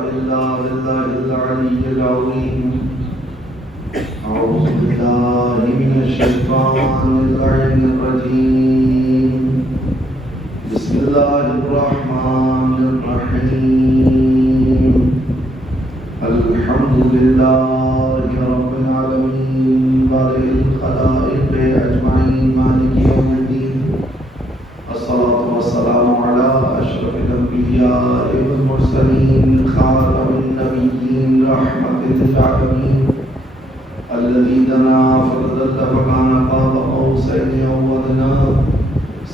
إلا بالله العلي العظيم. أعوذ بالله من الشيطان اللعين الرجيم. بسم الله الرحمن الرحيم. الحمد لله رب العالمين بارئ الخلائق أجمعين مالك يوم الدين. الصلاة والسلام على أشرف الأنبياء والمرسلين خاتم النبيين رحمة للعالمين الذي دنا فضل فكان قاب قوسين أو أدنى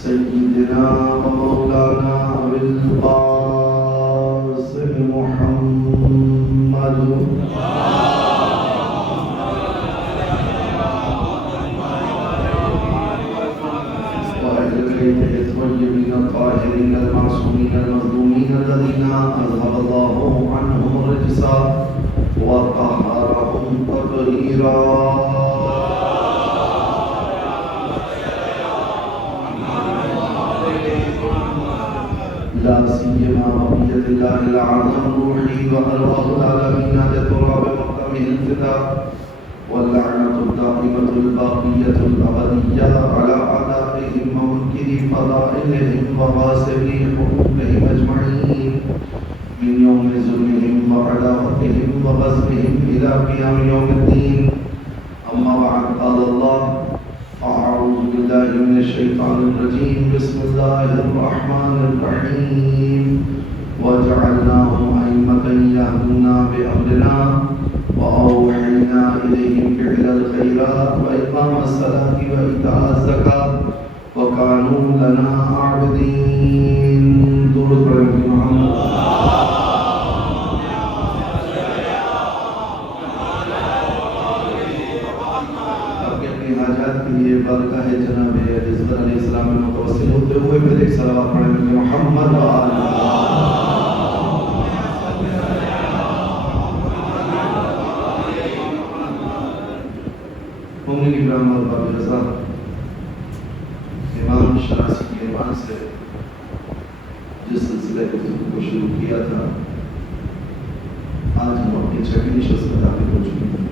سيدنا ومولانا أبي القاسم محمد وأهل بيته الطيبين الطاهرين المعصومين المظلومين الذين أذهب الله عنهم الرجس وطهرهم تطهيرا. لا سيما بقية الله العظم روحي وأرواح العالمين لتراب مقدمه الفداء واللعنة الدائمة الباقية الأبدية على أعدائهم ومنكري فضائلهم وغاصبي حقوقهم أجمعين من يوم ظلمهم وعداوتهم وغزوهم إلى قيام يوم الدين. أما بعد قال الله أعوذ بالله من الشيطان الرجيم. بسم الله الرحمن الرحيم. وجعلناهم أئمة يهدون بأمرنا وأوحينا إليهم فعل الخيرات وإقام الصلاة وإيتاء الزكاة وكانوا لنا عابدين. درود پر محمد. حاجات کے لیے بارگاہ جناب رضوان علیہ السلام میں متوسل ہوتے ہوئے پھر ایک صلوات پڑھیں گے محمد و آل مومن ابراہیم اور باب رضا امام شرازی کی ایمان سے جس سلسلے کو شروع کیا تھا آج ہم اپنی چھٹی نشست میں داخل ہو چکے ہیں.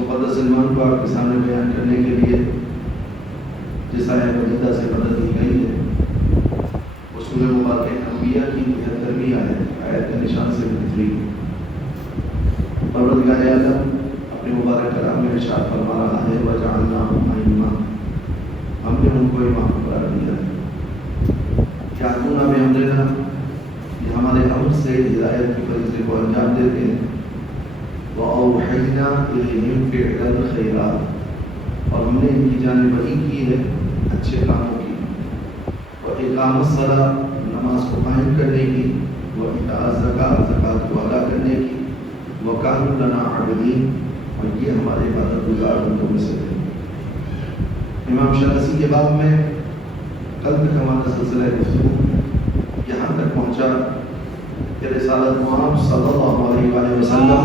مقدس عنوان کو آپ کے سامنے بیان کرنے کے لیے جس آیت مجیدہ سے مدد دی گئی ہے وہ سورہ مبارکہ انبیاء کی 73ویں آیت کا نشان سے بہتری. پروردگار عالم اپنے مبارک کلام میں ارشاد فرما رہا ہے وجعلناہم ائمہ، ہم نے ان کو امام قرار دیا ہے. یہدون بامرنا، یہ ہمارے امر سے ہدایت کی فریضے کو انجام دیتے ہیں. وَأَوْحَيْنَا إِلَيْهِمْ فِعْلَ الْخَيْرَاتِ، اور ہم نے ان کی جانب وحی کی ہے اچھے کاموں کی. وَإِقَامَ الصَّلَاةِ، نماز کو قائم کرنے کی. وَإِيتَاءَ الزَّکَاةِ، زکوٰۃ کو ادا کرنے کی. وَكَانُوا لَنَا عَابِدِينَ، اور یہ ہمارے عبادت گزار بندوں میں سے تھے. امام شرازی کے باب میں کل تک ہمارا سلسلہ گفتگو یہاں تک پہنچا کہ رسالت محمد صلی اللہ علیہ وآلہ وسلم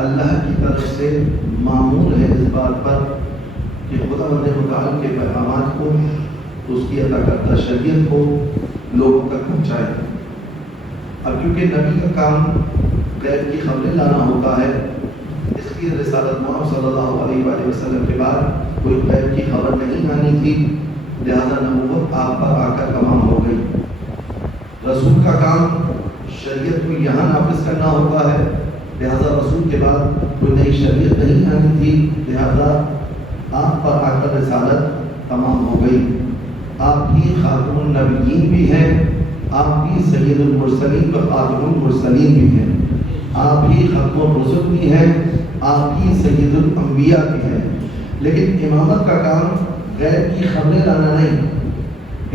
اللہ کی طرف سے معمول ہے اس بات پر کہ خدا متعال کے پیغامات کو، اس کی عطا کردہ شریعت کو لوگوں تک پہنچائے. اب کیونکہ نبی کا کام غیب کی خبریں لانا ہوتا ہے، اس لیے رسالت محمد صلی اللہ علیہ وآلہ وسلم کے بعد کوئی غیب کی خبر نہیں آنی تھی، لہذا نبوت آپ پر آ کر تمام ہو گئی. رسول کا کام شریعت کو یہاں نافذ کرنا ہوتا ہے، لہذا رسول کے بعد کوئی نئی شریعت نہیں آنی تھی، لہذا آپ پر آ کر رسالت تمام ہو گئی. آپ ہی خاتم النبیین بھی ہیں، آپ ہی سید المرسلین و خاتم المرسلین بھی ہیں، آپ ہی ختم الرسل بھی ہیں، آپ ہی سید الانبیاء بھی ہیں. لیکن امامت کا کام غیب کی خبریں لانا نہیں،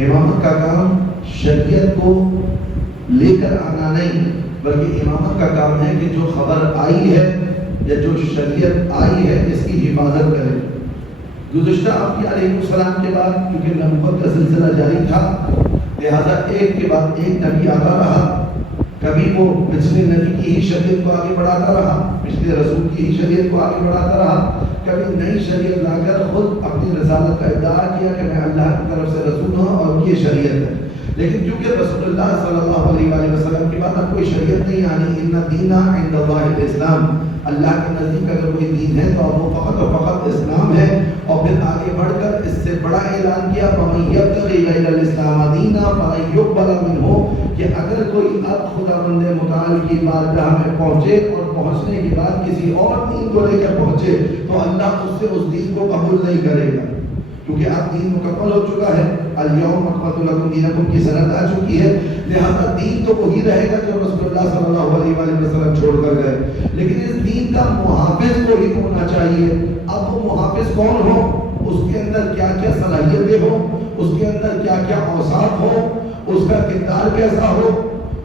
امامت کا کام شریعت کو لے کر آنا نہیں، بلکہ امامت کا کام ہے کہ جو خبر آئی ہے یا جو شریعت آئی ہے اس کی حفاظت کرے. گزشتہ انبیاء علیہ السلام کے بعد کیونکہ نبوت کا سلسلہ جاری تھا، لہذا ایک کے بعد ایک نبی آتا رہا. کبھی وہ پچھلے نبی کی ہی شریعت کو آگے بڑھاتا رہا، پچھلے رسول کی ہی شریعت کو آگے بڑھاتا رہا، کبھی نئی شریعت لا کر خود اپنی رسالت کا ادعا کیا کہ میں اللہ کی طرف سے رسول ہوں اور یہ شریعت ہے، لیکن چونکہ رسول اللہ صلی اللہ علیہ وآلہ وسلم کے بعد اب کوئی شریعت نہیں آنی، ان الدین عند اللہ الاسلام، اللہ کے نزدیک اگر کوئی دین ہے تو اب وہ فقط اور فقط اسلام ہے۔ اور پھر آگے بڑھ کر اس سے بڑا اعلان کیا وَمَن يَبْتَغِ غَيْرَ الْإِسْلَامَ دِينًا فَلَن يُقْبَلَ مِنْهُ، کہ اگر کوئی اب خداوند متعال کی بارگاہ میں پہنچے اور پہنچنے کے بعد کسی اور دین کو لے کر پہنچے تو اللہ اس سے اس دین کو قبول نہیں کرے گا، کیونکہ اب دین مکمل ہو چکا ہے۔ الیوم اکملت لکم دینکم کی سند آ چکی ہے، لہذا دین تو وہی رہے گا جو رسول اللہ صلی اللہ علیہ وآلہ وسلم چھوڑ کر گئے، لیکن اس دین کا محافظ وہی ہونا چاہیے۔ اب وہ محافظ کون ہو، اس کے اندر کیا کیا صلاحیتیں ہوں، اس کے اندر کیا کیا اوصاف ہو، اس کا کردار کیسا ہو،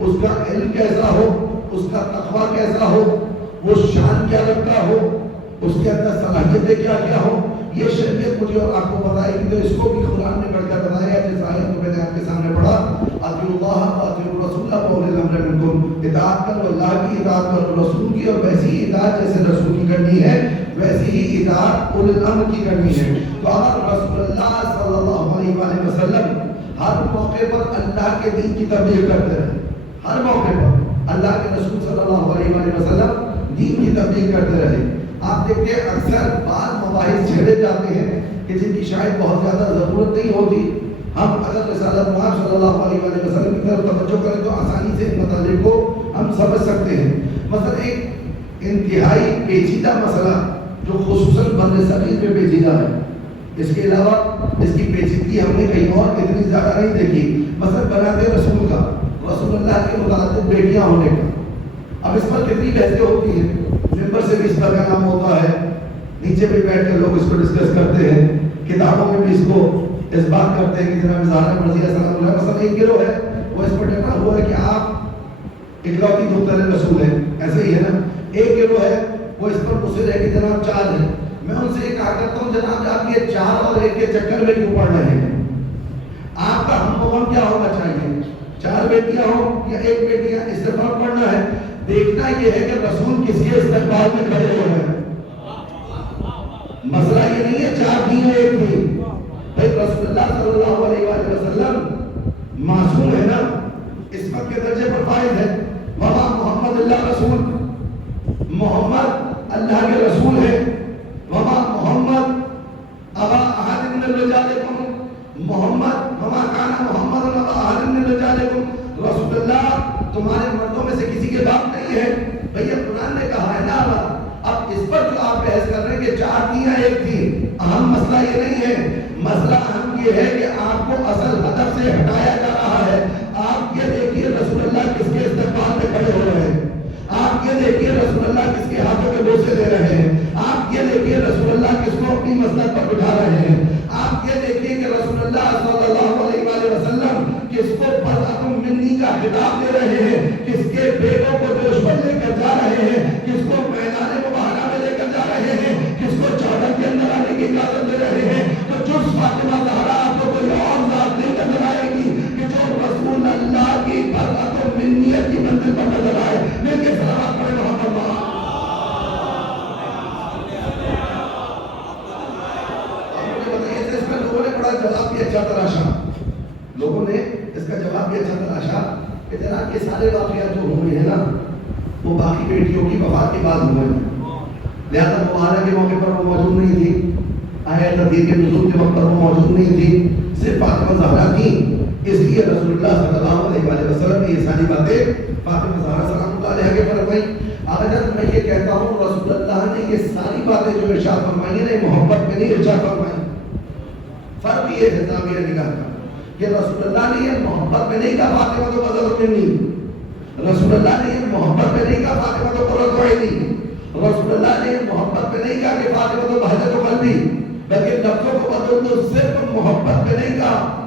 اس کا علم کیسا ہو، اس کا تقوی کیسا ہو، وہ شان کیا رکھتا ہو، اس کے اندر صلاحیتیں کیا کیا ہو، یہ شریعت مجھے اور آپ کو بتائے گی۔ تو اس کو بھی قرآن نے بڑھ کر بتایا، جس آیت کو میں نے آپ کے سامنے پڑھا، اطیعوا اللہ واطیعوا الرسول واولی الامر منکم، اطاعت کرو اللہ کی، اطاعت کرو رسول کی، اور ویسی ہی اطاعت جیسے رسول کی کرنی ہے ویسی ہی اطاعت اولی الامر کی کرنی ہے۔ تو اگر رسول اللہ صلی اللہ علیہ وآلہ وسلم ہر موقع پر اللہ کے دین کی تبلیغ کرتے رہے، ہر موقع پر اللہ کے رسول صلی اللہ علیہ وآلہ وسلم دین کی تبلیغ کرتے رہے، آپ دیکھتے ہیں اکثر بعض مباحث چھیڑے جاتے ہیں کہ جن کی شاید بہت زیادہ ضرورت نہیں ہوتی، ہم اگر رسالت مآب صلی اللہ علیہ وآلہ وسلم کی طرف توجہ کریں تو آسانی سے ان مطالب کو ہم سمجھ سکتے ہیں۔ مثلا ایک انتہائی پیچیدہ مسئلہ جو خصوصاً بر صغیر میں پیچیدہ ہے، اس کے علاوہ اس کی پیچیدگی ہم نے کہیں اور اتنی زیادہ نہیں دیکھی، مثلا بنات رسول کا، رسول اللہ کے متعدد بیٹیاں ہونے کا، اب اس پر کتنی بحثیں ہوتی ہیں، ممبر سے بھی اس کا کلام ہوتا ہے، نیچے بھی بیٹھ کر لوگ اس کو ڈسکس کرتے ہیں، کتابوں میں بھی اس کو اس بات کرتے ہیں کہ جناب زہرا مرضیہ سلام اللہ مثلا ایک گروہ ہے وہ اس پر ڈٹا ہوا ہے کہ آپ اکلوتی دختر رسول ہیں، ایسے ہی ہے نا۔ ایک گروہ ہے وہ اس پر مصر ہے کہ جناب چار ہیں، میں ان سے یہ کہا کرتا ہوں جناب آپ یہ چار اور ایک کے چکر میں کیوں پڑھ رہے ہیں، آپ کا ہم قوم کیا ہونا چاہیے، چار بیٹیاں ہوں یا ایک بیٹیاں، اس سے فرق پڑنا ہے۔ دیکھنا یہ ہے کہ رسول کس کے استقبال میں کھڑے ہوئے ہیں، مسئلہ یہ نہیں ہے چار تھی ایک تھی، بھائی رسول اللہ صلی اللہ علیہ وآلہ وسلم معصوم ہے نا، عصمت کے درجے پر فائز ہے، وما محمد اللہ رسول، محمد اللہ کے رسول ہے، وما محمد ابا احد من رجالکم، محمد وما کان محمد ابا احد من رجالکم، رسول اللہ تمہارے مردوں میں سے کسی کے باپ نہیں ہے، بھئی اب قرآن نے کہا ہے نا۔ اب اس پر جو آپ بحث کر رہے ہیں کہ چار تھی یا ایک تھی، اہم مسئلہ یہ نہیں ہے، مسئلہ اہم یہ ہے کہ آپ کو اصل ہدف سے ہٹایا جا رہا ہے۔ آپ یہ دیکھیے رسول اللہ کس کے استقبال میں کھڑے ہو رہے ہیں، آپ یہ دیکھیے رسول اللہ کس کے ہاتھوں کے بوسے دے رہے ہیں، آپ یہ دیکھیے رسول اللہ کس کو اپنی مسند پر بٹھا رہے ہیں، آپ یہ دیکھیے کہ رسول اللہ صلی اللہ علیہ وآلہ وسلم کس کو برأتم منی کا خطاب دے رہے ہیں، کس کے بیٹوں کو جوش پر لے کر جا رہے ہیں، کس کو میدان مبارکہ میں لے کر جا رہے ہیں، کس کو چادر کے اندر آنے کی اجازت دے رہے ہیں۔ تو جز فاطمہ زہرا آپ کو کوئی اور ذات نہیں نظر آئے گی کہ جو رسول اللہ کی برأتم منیت کی منزل پر نظر آئے۔ مل کے صلوات پڑھیں محمد جواب بھی اچھا تراشا، لوگوں نے اس کا جواب بھی اچھا تراشا کہ جناب یہ سارے واقعات جو ہوئے ہیں نا وہ باقی بیٹیوں کی وفات کے بعد ہوئے ہیں، لہذا مبارک کے موقع پر وہ موجود نہیں تھی، آیت تطہیر کے نزول کے وقت پر وہ موجود نہیں تھی، صرف فاطمہ زہرا تھی، اس لیے رسول اللہ صلی اللہ علیہ وآلہ وسلم نے یہ ساری باتیں فاطمہ زہرا سلام اللہ علیہ کے فرمائی۔ اگر میں یہ کہتا ہوں رسول اللہ نے یہ ساری باتیں جو ارشاد فرمائی ہیں محبت میں نہیں ارشاد فرمائی، فرق یہ ہے تعبیر نگاہ کا کہ رسول اللہ نے یہ محبت میں نہیں کہا فاطمہ تو بذل منی، رسول اللہ نے یہ محبت میں نہیں کہا فاطمہ تو قرۃ عینی، رسول اللہ نے یہ محبت میں نہیں کہا کہ فاطمہ تو بہجت قلبی، بلکہ لفظوں کو بدل تو صرف محبت میں نہیں کہا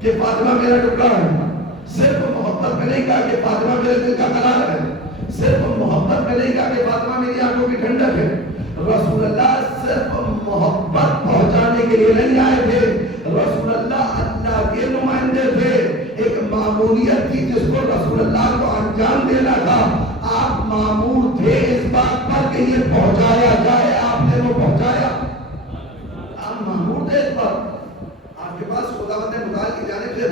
کہ فاطمہ میرا ٹکڑا ہے، صرف محبت میں نہیں کہا کہ فاطمہ میرے دل کا قرار ہے، صرف محبت میں نہیں کہا کہ فاطمہ میری آنکھوں کی ٹھنڈک ہے۔ رسول اللہ صرف محبت پہنچانے کے لیے نہیں آئے تھے، رسول اللہ اللہ کے نمائندے تھے، ایک معمولیت تھی جس کو رسول اللہ کو انجام دینا تھا، آپ معمول تھے اس بات پر کہ یہ پہنچایا جائے، آپ نے وہ پہنچایا۔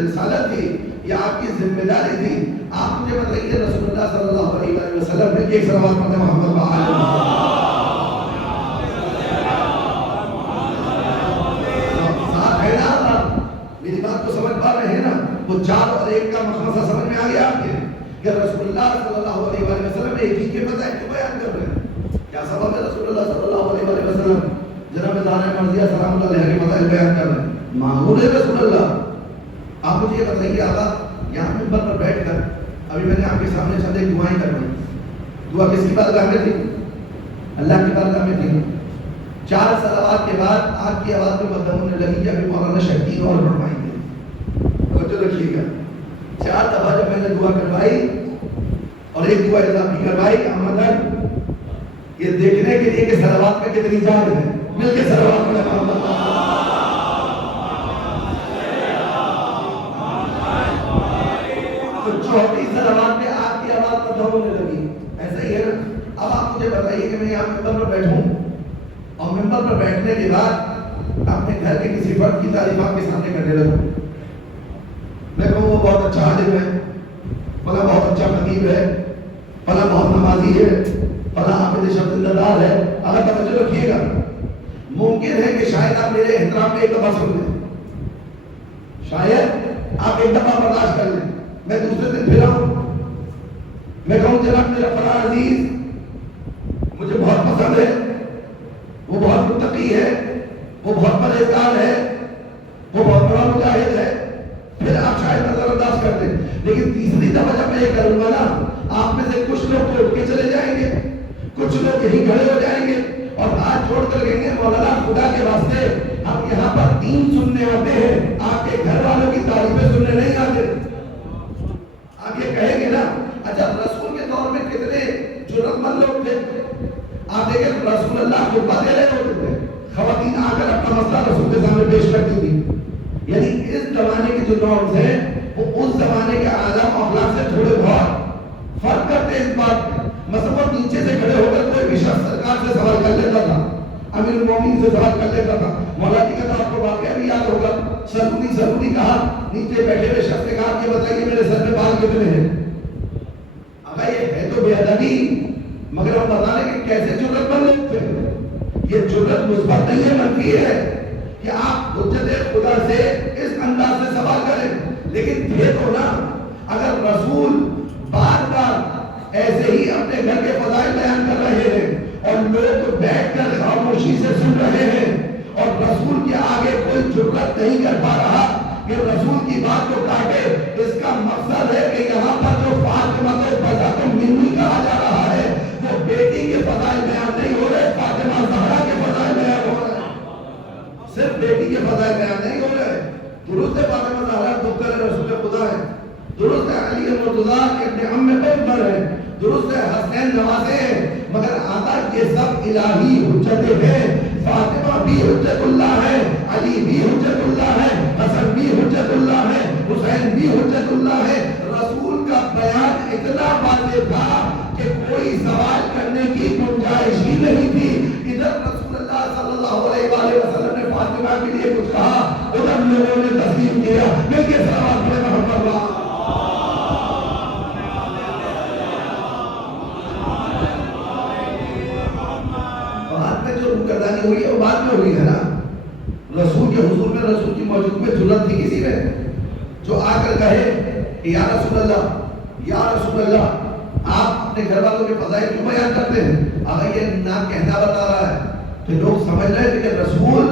رسالت تھی، یہ آپ کی ذمہ داری تھی. آپ مجھے بتائیے رسول اللہ صلی اللہ علیہ وسلم نے ایک صلوات پڑھتے محمد ساتھ ہے نا؟ میری بات کو سمجھ پا رہے ہیں نا؟ وہ 4 اور 1 کا مخمصہ سمجھ میں آ گیا آپ کے کہ رسول اللہ صلی اللہ علیہ وسلم ایک ہی کے بجائے کیوں بیان کر رہے ہیں؟ کیا سبب ہے رسول اللہ صلی اللہ علیہ وسلم جناب دار مرضیہ سلام اللہ علیہ کے فضائل بیان کر رہے ہیں؟ معمول ہے رسول اللہ. آپ مجھے یہ بتائیے آقا یہاں منبر پر بیٹھ کر ابھی میں نے آپ کے سامنے چند ایک دعائیں کروائی. دعا کس کی بارگاہ میں تھی؟ اللہ کی بارگاہ میں تھی. 4 صلوات کے بعد آپ کی آواز میں مدھم ہونے لگی کہ ابھی مولانا شکیل اور فرمائیں گے. توجہ رکھیے گا. 4 دفعہ جب میں نے دعا کروائی اور ایک دعا اضافی کروائی آمدن یہ دیکھنے کے لیے کہ صلوات میں کتنی جان ہے. مل کے صلوات میں چھوٹی صلوات میں آپ کی آواز مدھم ہونے لگی. ایسا ہی ہے نا؟ اب آپ مجھے بتائیے کہ میں یہاں ممبر پر بیٹھوں اور ممبر پر بیٹھنے کے بعد اپنے گھر کے کسی فرد کی تعریف آپ کے سامنے کرنے لگوں. میں کہوں وہ بہت اچھا عالم ہے، فلاں بہت اچھا خطیب ہے، فلاں بہت نمازی ہے، فلاں حافظ شمس الدار ہے. اگر توجہ رکھیے گا ممکن ہے کہ شاید آپ میرے احترام میں ایک دفعہ سن لیں، شاید آپ ایک دفعہ برداشت کر لیں. میں دوسرے دن پھر آؤں میں کہوں جناب میرا فلاں عزیز مجھے بہت پسند ہے، وہ بہت متقی ہے، وہ بہت پرہیزگار ہے، وہ بہت بڑا مجاہد ہے. پھر آپ شاید نظر انداز کر دیں. لیکن تیسری دفعہ جب میں یہ کروں گا نا آپ میں سے کچھ لوگ تو اٹھ کے چلے جائیں گے، کچھ لوگ یہیں کھڑے ہو جائیں گے اور ہاتھ چھوڑ کر کہیں گے مولانا خدا کے واسطے ہم یہاں پر دین سننے آتے ہیں، آپ کے گھر والوں کی تعریفیں سننے نہیں آتے. آپ یہ کہیں گے نا. اچھا رسول کے دور میں کتنے جرأت مند لوگ تھے. آپ دیکھیں رسول اللہ خطبہ دے رہے ہوتے تھے، خواتین آ کر اپنا مسئلہ رسول کے سامنے پیش کرتی تھی. یعنی اس زمانے کے جو نارمز ہیں وہ اس زمانے کے آداب اخلاق سے تھوڑے بہت فرق کرتے ہیں. اس بات میں مثلا نیچے سے کھڑے ہو کر کوئی بھی شخص سرکار سے سوال کر لیتا تھا، امیر المومنین سے سوال کر لیتا تھا. مولا جی کا تو آپ کو واقعہ بھی یاد ہوگا، سرونی کہا نیچے بیٹھے ہوئے شخص نے کہا کہ بتائیے میرے سر میں بال کتنے ہیں. اب یہ ہے تو بے ادبی، مگر ہم بتا رہے کہ کیسے جرأت مند لوگ تھے. یہ جرأت مثبت نہیں ہے، منفی ہے کہ آپ حجت خدا سے اس انداز سے سوال کریں. لیکن یہ تو نا اگر رسول بار بار ایسے ہی اپنے گھر کے فضائل بیان کر رہے ہیں اور لوگ بیٹھ کر خاموشی سے سن رہے ہیں اور رسول کے آگے کوئی جرأت نہیں کر پا رہا کہ رسول کی بات کو کاٹے، اس کا مقصد ہے کہ یہاں پر جو فاطمہ کو بذات منی کہا جا رہا ہے وہ بیٹی کے فضائل بیان نہیں ہو رہے، فاطمہ زہرا کے فضائل بیان ہو رہے ہیں. صرف بیٹی کے فضائل بیان نہیں ہو رہے. درست ہے فاطمہ زہرا دختر رسول خدا ہے، درست ہے علی مرتضیٰ ابن عم پیغمبر ہے، درست ہے حسین نوازے ہیں، مگر آقا یہ سب الہی حجتیں ہیں. فاطمہ بھی حجت اللہ ہے، علی بھی حجت اللہ ہے، حسن بھی حجت اللہ ہے، حسین بھی حجت اللہ ہے. رسول کا بیان اتنا واضح تھا کہ کوئی سوال کرنے کی گنجائش ہی نہیں تھی. ادھر رسول اللہ صلی اللہ علیہ وآلہ وسلم نے فاطمہ کے لیے کچھ کہا، ادھر لوگوں نے تسلیم کیا. مل کے سلام پڑھے محمد اللہ. بعد میں جو روکردانی ہوئی ہے وہ بعد میں ہوئی ہے نا. رسول کے حضور میں رسول کی موجود میں جرأت تھی کسی میں جو آ کر کہے کہ یا رسول اللہ آپ اپنے گھر والوں کے فضائل کیوں بیان کرتے ہیں؟ اگر یہ نہ کہنا بتا رہا ہے تو لوگ سمجھ رہے تھے کہ رسول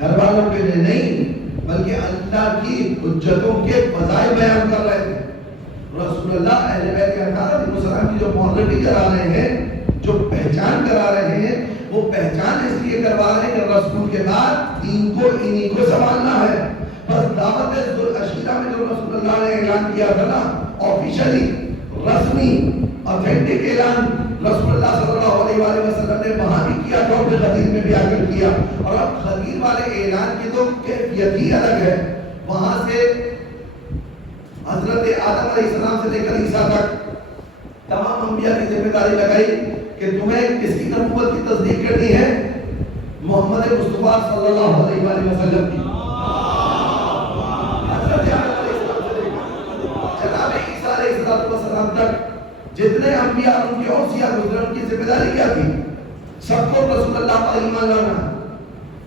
گھر والوں کے لیے نہیں بلکہ اللہ کی حجتوں کے فضائل بیان کر رہے تھے. رسول اللہ اہل بیت کے علیہ السلام کی جو مورنٹی کرا رہے ہیں، جو پہچان کرا رہے ہیں، وہ پہچان اس لیے کروا رہے ہیں کہ رسول کے بعد دین کو انہی کو سنبھالنا ہے. بس دعوت ذوالعشیرہ میں جو رسول اللہ نے اعلان کیا تھا نا، آفیشلی رسمی اتھینٹک اعلان رسول اللہ صلی اللہ علیہ وآلہ وسلم نے وہاں بھی کیا تھا اور پھر خدیر میں بھی آ کر کیا. اور اب خدیر والے اعلان کی تو کیفیت ہی الگ ہے. وہاں سے حضرت آدم علیہ السلام سے لے کر عیسیٰ تک تمام انبیاء کی ذمہ داری لگائی کہ تمہیں کس کی نبوت کی تصدیق کرنی ہے؟ محمد مصطفیٰ صلی اللہ علیہ وآلہ وسلم کی. حضرت آدم علیہ تک جتنے انبیاء ان کے اوصیاء گزرے ان کی ذمہ داری کیا تھی؟ سب کو رسول اللہ پر ایمان لانا ہے،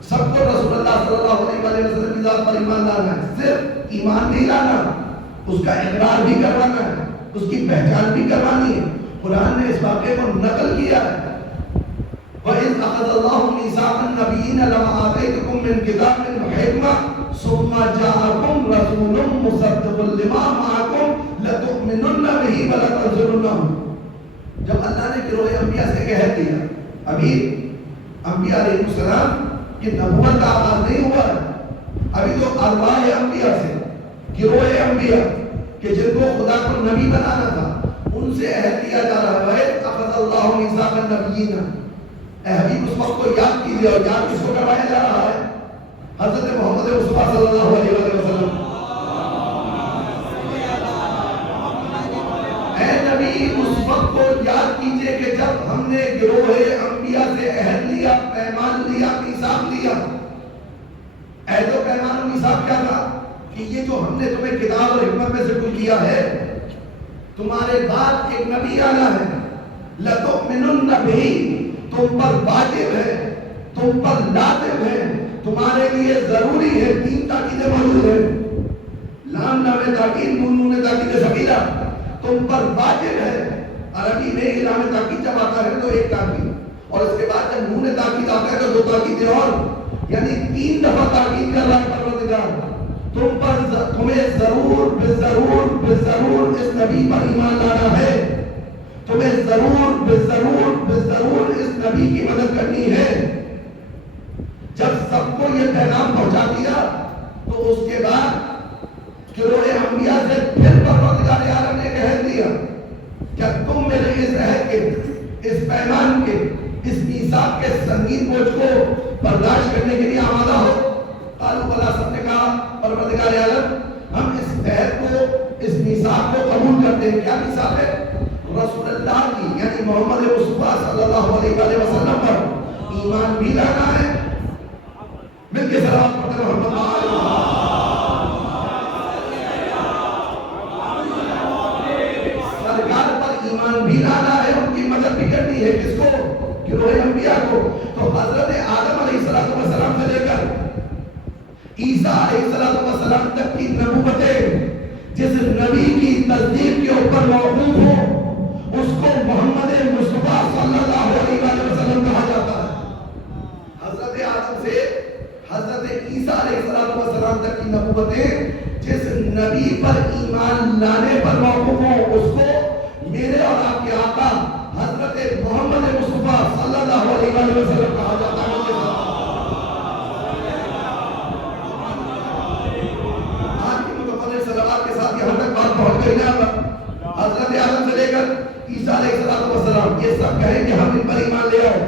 سب کو رسول اللہ صلی اللہ علیہ وسلم کی ذات پر ایمان لانا ہے. صرف ایمان نہیں لانا، اس کا اقرار بھی کروانا ہے، اس کی پہچان بھی کروانی ہے. قرآن نے اس واقعے کو نقل کیا ہے. وَإِذْ أَخَذَ اللَّهُ مِيثَاقَ النَّبِيِّينَ لَمَا آتَيْتُكُم مِّن كِتَابٍ وَحِكْمَةٍ ثُمَّ جَاءَكُمْ رَسُولٌ مُصَدِّقٌ لِّمَا مَعَكُمْ لَتُؤْمِنُنَّ بِهِ وَلَتَنصُرُنَّهُ. جب اللہ نے گروہ انبیاء سے کہہ دیا، ابھی انبیاء علیہ السلام کی نبوت کا آغاز نہیں ہوا ہے، ابھی تو ارواح انبیاء سے گروہ انبیاء کہ جن کو خدا کو نبی بنانا تھا ان سے عہد کیا جا رہا ہے. اخذ اللہ میثاق النبیین، اے حبیب اس وقت کو یاد کیجیے، اور یاد کس کو کروایا جا رہا ہے؟ حضرت محمد مصطفیٰ صلی اللہ علیہ وسلم. اے نبی اس وقت کو یاد کیجیے کہ جب ہم نے گروہ انبیاء سے عہد لیا، پیمان لیا، میثاق لیا. عہد و پیمان و میثاق کیا تھا؟ کہ یہ جو ہم نے تمہیں کتاب اور حکمت میں سے کچھ کیا ہے، تمہارے بعد ایک نبی آنا ہے، لَتُؤْمِنُنَّ بِهِ، تم پر واجب ہے، تم پر لازم ہے، تمہارے لیے ضروری ہے. تین تاکیدیں موجود ہیں، لام نام تاکید، نون نون تاکید ثقیلہ. تم پر واجب ہے. عربی میں لام تاکید جب آتا ہے تو ایک تاکید، اور اس کے بعد جب نون تاکید آتا ہے تو دو تاکیدیں اور، یعنی تین دفعہ تاکید کر رہا ہے پروردگار. تم پر تمہیں ضرور بضرور اس نبی پر ایمان لانا ہے، تمہیں ضرور اس نبی کی مدد کرنی ہے. جب سب کو یہ پیغام پہنچا دیا تو اس کے بعد گروہ انبیاء سے پھر پروردگار عالم نے کہہ دیا کیا تم میرے اس عہد کے، اس پیمان کے، اس میثاق کے سنگین بوجھ کو برداشت کرنے کے لیے آمادہ ہو؟ قالوا بلی. سب نے کہا پروردگار عالم ہم اس عہد کو، اس میثاق کو قبول کرتے ہیں. کیا میثاق ہے؟ رسول اللہ کی یعنی محمد مصطفیٰ صلی اللہ علیہ وسلم پر ایمان بھی لانا ہے. مل کے صلوات پڑھتے ہیں محمد. سرکار پر ایمان بھی لانا ہے، ان کی مدد بھی کرنی ہے. کس کو؟ گروہ انبیاء کو. تو حضرت آدم علیہ السلام سے لے کر عیسیٰ علیہ السلام تک کی نبوتیں جس نبی کی تصدیق کے اوپر موقوف ہو اس کو محمد مصطفیٰ صلی اللہ علیہ وسلم کہا جاتا ہے. حضرت آدم سے حضرت عیسیٰ علیہ السلام تک کی نبوتیں جس نبی پر ایمان لانے پر موقوف ہو اس کو میرے اور آپ کے آقا حضرت محمد مصطفیٰ صلی اللہ علیہ وسلم کہا جاتا ہے. آج کی متفرد صلوات کے ساتھ یہاں تک بات پہنچ گئی نا. حضرت آدم سے لے کر عیسیٰ علیہ السلام یہ سب کہیں کہ ہم ان پر ایمان لے آؤ.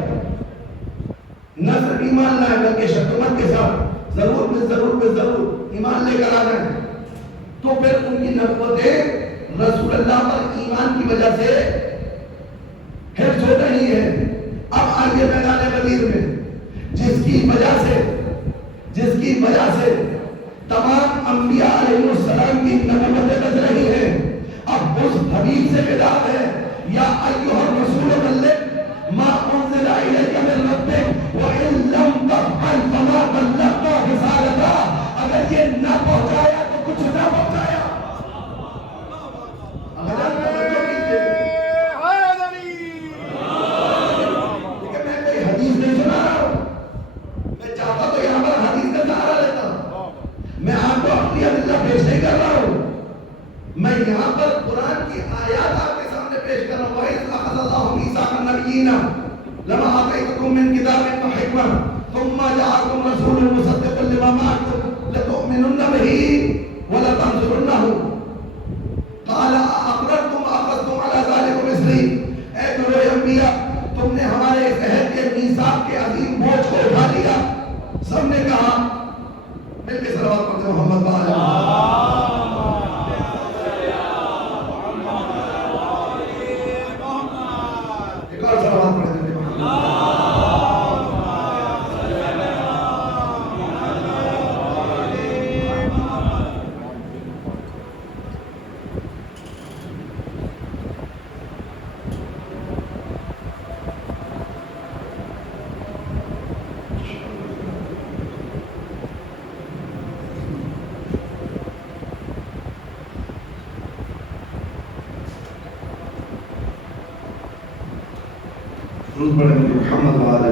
نہ صرف ایمان لائیں بلکہ شکمت کے ساتھ ضرور ایمان لے کر آ جائیں. تو پھر ان کی نبوتیں رسول اللہ پر ایمان کی وجہ سے حفظ ہو رہی ہے. اب آئیے میدان بدیر میں جس کی وجہ سے تمام انبیاء علیہ السلام کی نبوتیں بچ رہی ہیں. اب اس حبیب سے خطاب ہے یا ایھا الرسول بلغ ما انزل الیک من ربک وان لم تفعل فما بلغت رسالتہ. اگر یہ نہ پہنچایا تو کچھ نہ پہنچایا. میں کوئی حدیث نہیں سنا رہا ہوں، میں چاہتا تو یہاں پر حدیث کا سہارا لیتا ہوں. میں آپ کو اپنی ادلہ پیش نہیں کر رہا ہوں، میں یہاں پر قرآن کی آیات آپ کے سامنے پیش کر رہا ہوں. وَإِذْ أَخَذَ اللَّهُ مِيثَاقَ النَّبِيِّينَ لَمَا آتَيْتُكُم مِّن كِتَابٍ وَحِكْمَةٍ ثُمَّ جَاءَكُمْ رَسُولٌ مُصَدِّقٌ لِّمَا مَعَكُمْ لَتُؤْمِنُنَّ بِهِ وَلَتَنصُرُنَّهُ قَالَ أَأَقْرَرْتُمْ وَأَخَذْتُمْ عَلَىٰ ذَٰلِكُمْ إِصْرِي. اے گروہ انبیاء تم نے ہمارے اس عہد کے میثاق کے عظیم بوجھ کو اٹھا لیا. سب نے کہا مل کے صلوات پڑھتے ہیں محمد درود پڑھیں گے محمد وعلى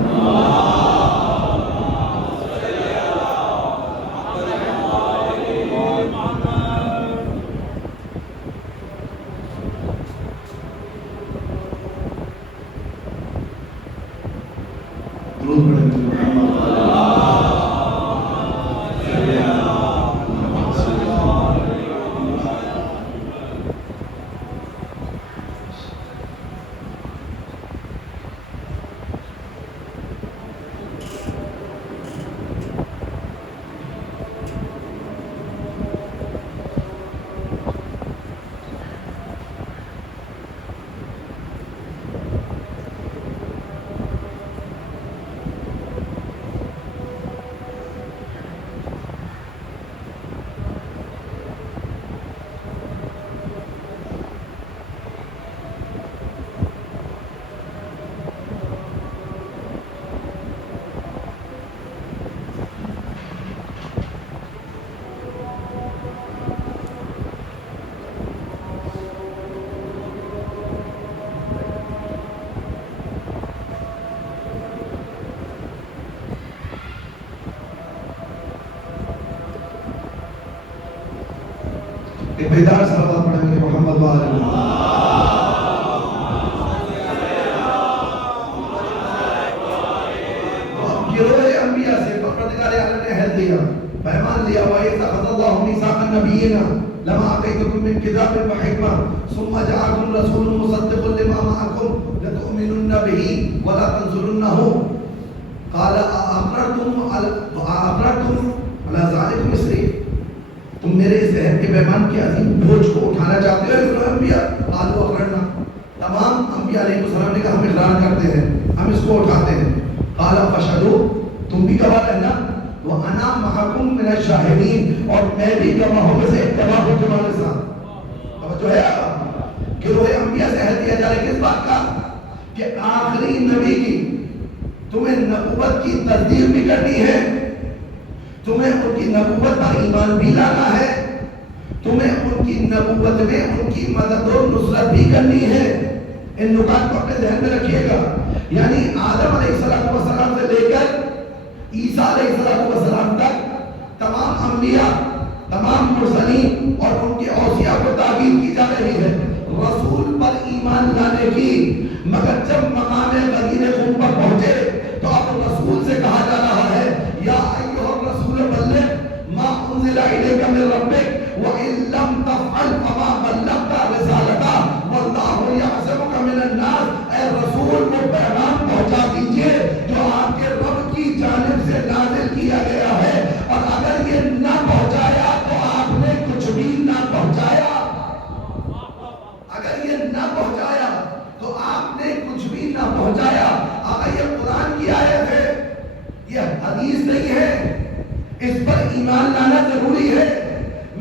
درود پڑھیں گے محمد بیدار صلوات پڑھیں گے محمد وعلى گروہ انبیاء سے پروردگار عالم نے عہد لیا، پیمان لیا، وَإِذْ أَخَذَ اللَّهُ مِيثَاقَ النَّبِيِّينَ لَمَا آتَيْتُكُم مِّن كِتَابٍ وَحِكْمَةٍ ثُمَّ جَاءَكُمْ رَسُولٌ مُصَدِّقٌ لِّمَا مَعَكُمْ لَتُؤْمِنُنَّ بِهِ وَلَتَنصُرُنَّهُ قَالَ أَأَقْرَرْتُمْ عَلَى ذَلِكُمْ إِصْرِي تم میرے اس عہد کے پیمان کے عظیم بوجھ کو اٹھانا چاہتے ہو؟ اس انبیاء قالوا اقررنا، تمام انبیاء علیہ السلام نے کہا ہم اقرار کرتے ہیں، ہم اس کو اٹھاتے ہیں۔ قال فاشهدوا، تم بھی گواہ رہنا، وانا معکم من الشاہدین، اور میں بھی گواہوں میں سے ایک گواہ ہوں تمہارے ساتھ۔ توجہ ہے گروہ انبیاء سے عہد دیا جا رہا ہے کس بات کا؟ کہ آخری نبی کی تمہیں نبوت کی تصدیق بھی کرنی ہے، تمہیں ان کی نبوت پر ایمان بھی لانا ہے، تمہیں ان کی نبوت میں ان کی مدد و نصرت بھی کرنی ہے۔ ان نکات کو اپنے ذہن میں رکھیے گا، یعنی آدم علیہ السلام سے لے کر عیسیٰ علیہ السلام تک تمام انبیاء، تمام مرسلین اور ان کے اوصیاء کو تاکید کی جا رہی ہے رسول پر ایمان لانے کی، مگر جب مقام غدیر خون پر پہنچے تو اب رسول سے کہا جا رہا ہے یا ایھا الرسول بلغ ما انزل الیک من ربک وان لم تفعل فما بلغت رسالتہ واللہ یعصمک من الناس۔ اے رسول کو پیغام پہنچا دیجئے جو آپ کے رب کی جانب سے نازل کیا گیا ہے، اور اگر یہ نہ پہنچایا تو آپ نے کچھ بھی نہ پہنچایا، اگر یہ نہ پہنچایا تو آپ نے کچھ بھی نہ پہنچایا۔ اگر یہ قرآن کی آیت ہے، یہ حدیث نہیں ہے، اس پر ایمان لانا ضروری ہے۔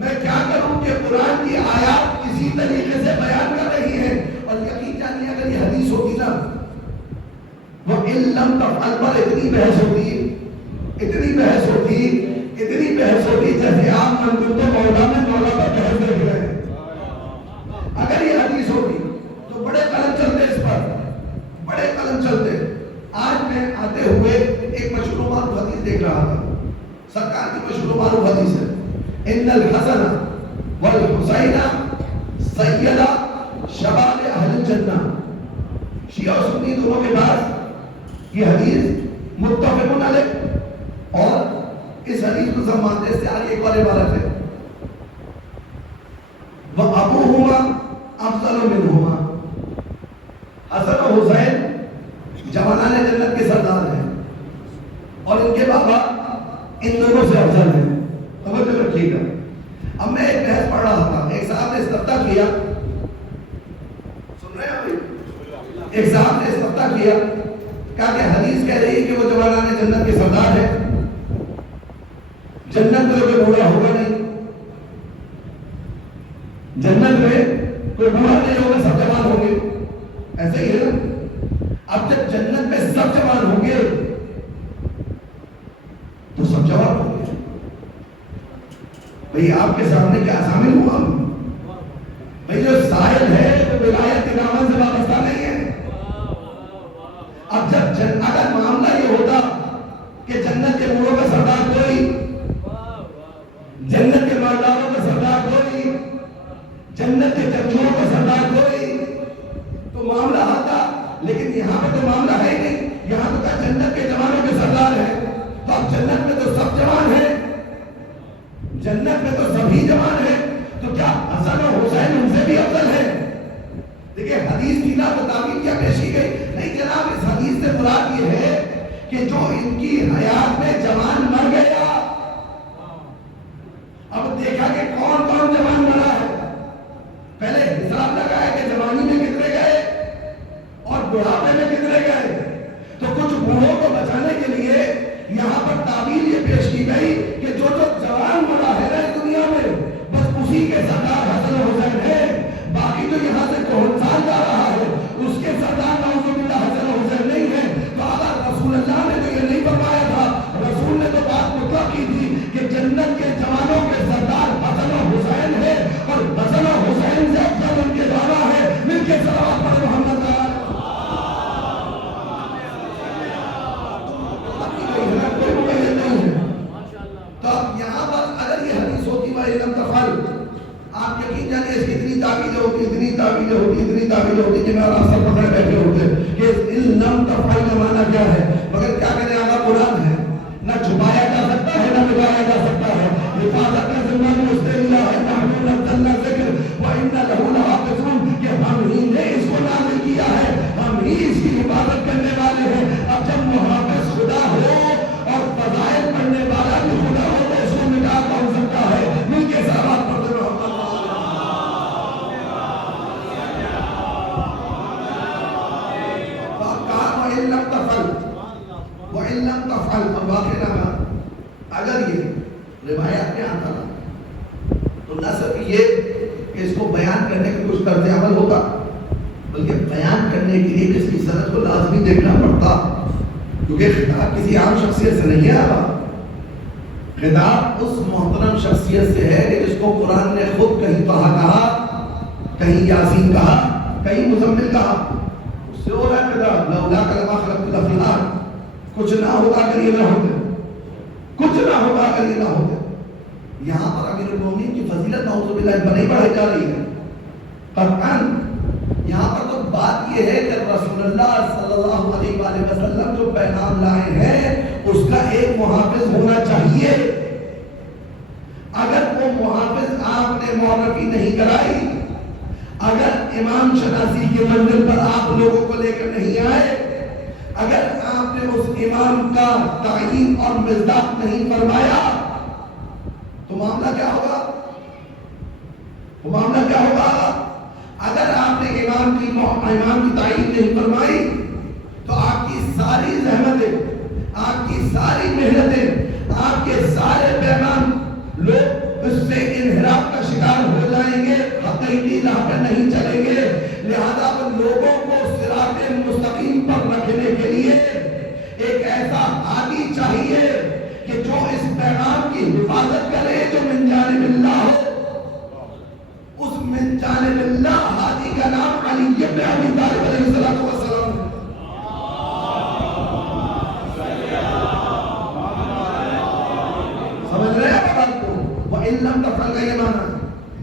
میں کیا کروں کہ قرآن کی آیات کسی طریقے سے بیان کر رہی ہے، اور یقین جانیے اگر یہ حدیث ہوتی نا، وہ علم تفعل پر اتنی بحث ہوتی، جیسے آپ منظور تو مولا میں مولا پر بحث دیکھ رہے ہیں۔ اگر یہ حدیث ہوتی تو بڑے قلم چلتے، اس پر بڑے قلم چلتے۔ آج میں آتے ہوئے ایک مشہور معروف حدیث دیکھ رہا تھا، سرکار کی مشہور معروف حدیث ہے، ان الحسن والحسین سیدا شباب اہل الجنہ۔ شیعہ و سنی دونوں کے پاس یہ حدیث متفق علیہ، اور اس حدیث کو سب مانتے ہیں۔ اس سے آگے ایک اور عبارت ہے وَأَبُوهُمَا أَفْضَلُ مِنْهُمَا، حسن و حسین جوانان جنت کے سردار ہیں، اور ان کے بابا ان دونوں سے افضل ہیں۔ توجہ رکھیے گا۔ اب میں ایک بحث پڑھ رہا تھا، ایک صاحب نے استفتاء کیا، سن رہے ہیں ابھی؟ ایک صاحب نے استفتاء کیا، کہا کہ حدیث کہہ رہی ہے کہ وہ جوانان جنت کے سردار ہیں، جنت میں کوئی بوڑھا ہوگا نہیں، جنت میں کوئی بوڑھا نہیں ہوگا، سب جوان ہوں گے، ایسا ہی ہے نا؟ اب جب جنت میں سب جوان ہوں گے تو سب جوان ہوں گے۔ بھئی آپ کے سامنے کیا شامل ہوا؟ بھئی جو سائل ہے تو ولایت امامت سے وابستہ نہیں ہے۔ اب جنت کے مالداروں کا سردار کوئی، جنت کے جنگجوؤں کا سردار کوئی، تو معاملہ آتا. لیکن یہاں پہ تو معاملہ ہے ہی نہیں. یہاں تو کہا جنت کے جوانوں کے سردار ہیں. تو اب جنت میں تو سب جوان ہیں، جنت میں تو سبھی جوان ہیں، تو کیا حسن اور حسین ان سے بھی افضل ہیں؟ دیکھیں حدیث کی لا تو تعبیر کیا پیش کی گئی؟ نہیں جناب، اس حدیث سے مراد یہ ہے کہ جو ان کی حیات میں جوان مر گیا. اب دیکھا کہ کون کون جوان مرا ہے. پہلے حساب لگایا کہ جوانی میں کتنے گئے اور بڑھاپے میں کتنے گئے. تو کچھ بوڑھوں کو بچانے کے لیے یہاں پر تعبیر یہ پیش کی گئی کہ جو جو جوان مرا ہے نا اس دنیا میں، بس اسی کے سردار حسن حسین ہے. باقی جو یہاں سے کون سال جا رہا ہے اس کے سردار نعوذ باللہ حسن حسین نہیں ہے. تو اگر رسول اللہ نے تو یہ نہیں فرمایا تھا، رسول نے تو بات مطلق کی تھی کہ جنت کے جوانوں کے سردار حسن حسین ہے، اور حسن حسین سے افضل ان کے دادا ہے. مل کے صلوات پڑھ محمد آپ یقین جانے اس کی اتنی تعبیریں ہوتی، اتنی تعبیریں ہوتی، اتنی تعبیریں ہوتی کہ میرا سب پکڑے بیٹھے ہوتے کہ اس لم تفعل کا معنی کیا ہے. مگر کیا کریں، آگا قرآن ہے، نہ چھپایا جا سکتا ہے نہ بگایا جا سکتا ہے. حفاظت کا ذمہ مستقلہ ہے، محمود عبداللہ ذکر وَإِنَّ لَهُ لَحَافِظُونَ کہ ہم ہی نے اس کو نازل کیا ہے، ہم ہی اس کی حفاظت کرنے والے ہیں. اب جب محافظ خدا ہو اور فضائل پڑھنے والا بھی خدا ہو تو اس کو مٹا کون سکتا ہے؟ مل کے صلوات پڑھتے وَإِلَّمْ تَفْعَلْ. اب واقع نامہ اگر یہ روایات میں آتا نا تو نہ صرف یہ کہ اس کو بیان کرنے کا کچھ طرز عمل ہوتا، بلکہ بیان کرنے کے لیے اس کی سند کو لازمی دیکھنا پڑتا. کیونکہ خطاب کسی عام شخصیت سے نہیں آیا، خطاب اس محترم شخصیت سے ہے کہ جس کو قرآن نے خود کہیں طہ کہا، کہیں یاسین کہا، کہیں مزمل کہا. اس سے ہو رہا ہے خطاب لولا کلمہ خلقت الافلاک، کچھ نہ ہوگا اگر یہ نہ ہوتے، کچھ نہ ہوگا اگر یہ نہ ہوتے. یہاں پر امیر المومنین کی فضیلت نعوذ باللہ نہیں بڑھائی جا رہی ہے قطعاً. یہاں پر تو بات یہ ہے کہ رسول اللہ صلی اللہ علیہ وآلہ وسلم جو پیغام لائے ہیں اس کا ایک محافظ ہونا چاہیے. اگر وہ محافظ آپ نے معرفی نہیں کرائی، اگر امام شناسی کی منزل پر آپ لوگوں کو لے کر نہیں آئے، اگر آپ نے اس امام کا تعیین اور مصداق نہیں فرمایا تو معاملہ کیا ہوگا؟ معاملہ کیا ہوگا؟ اگر آپ نے امام کی تعیین نہیں فرمائی تو آپ کی ساری زحمتیں، آپ کی ساری محنتیں، آپ کے سارے پیغام لوگ اس سے انحراف کا شکار ہو جائیں گے، حقیقی راہ پر نہیں چلیں گے. لہذا لوگوں کو صراط مستقیم پر رکھنے کے لیے ایک ایسا ہادی چاہیے کہ جو اس پیغام کی حفاظت کرے، جو من جانب اللہ ہو. اس من جانب اللہ ہادی کا نام علی بن ابی طالب علیہ السلام ہے. سمجھ رہے ہیں بات کو؟ وَإِلَّمْ تَفْعَلْ کا یہ معنی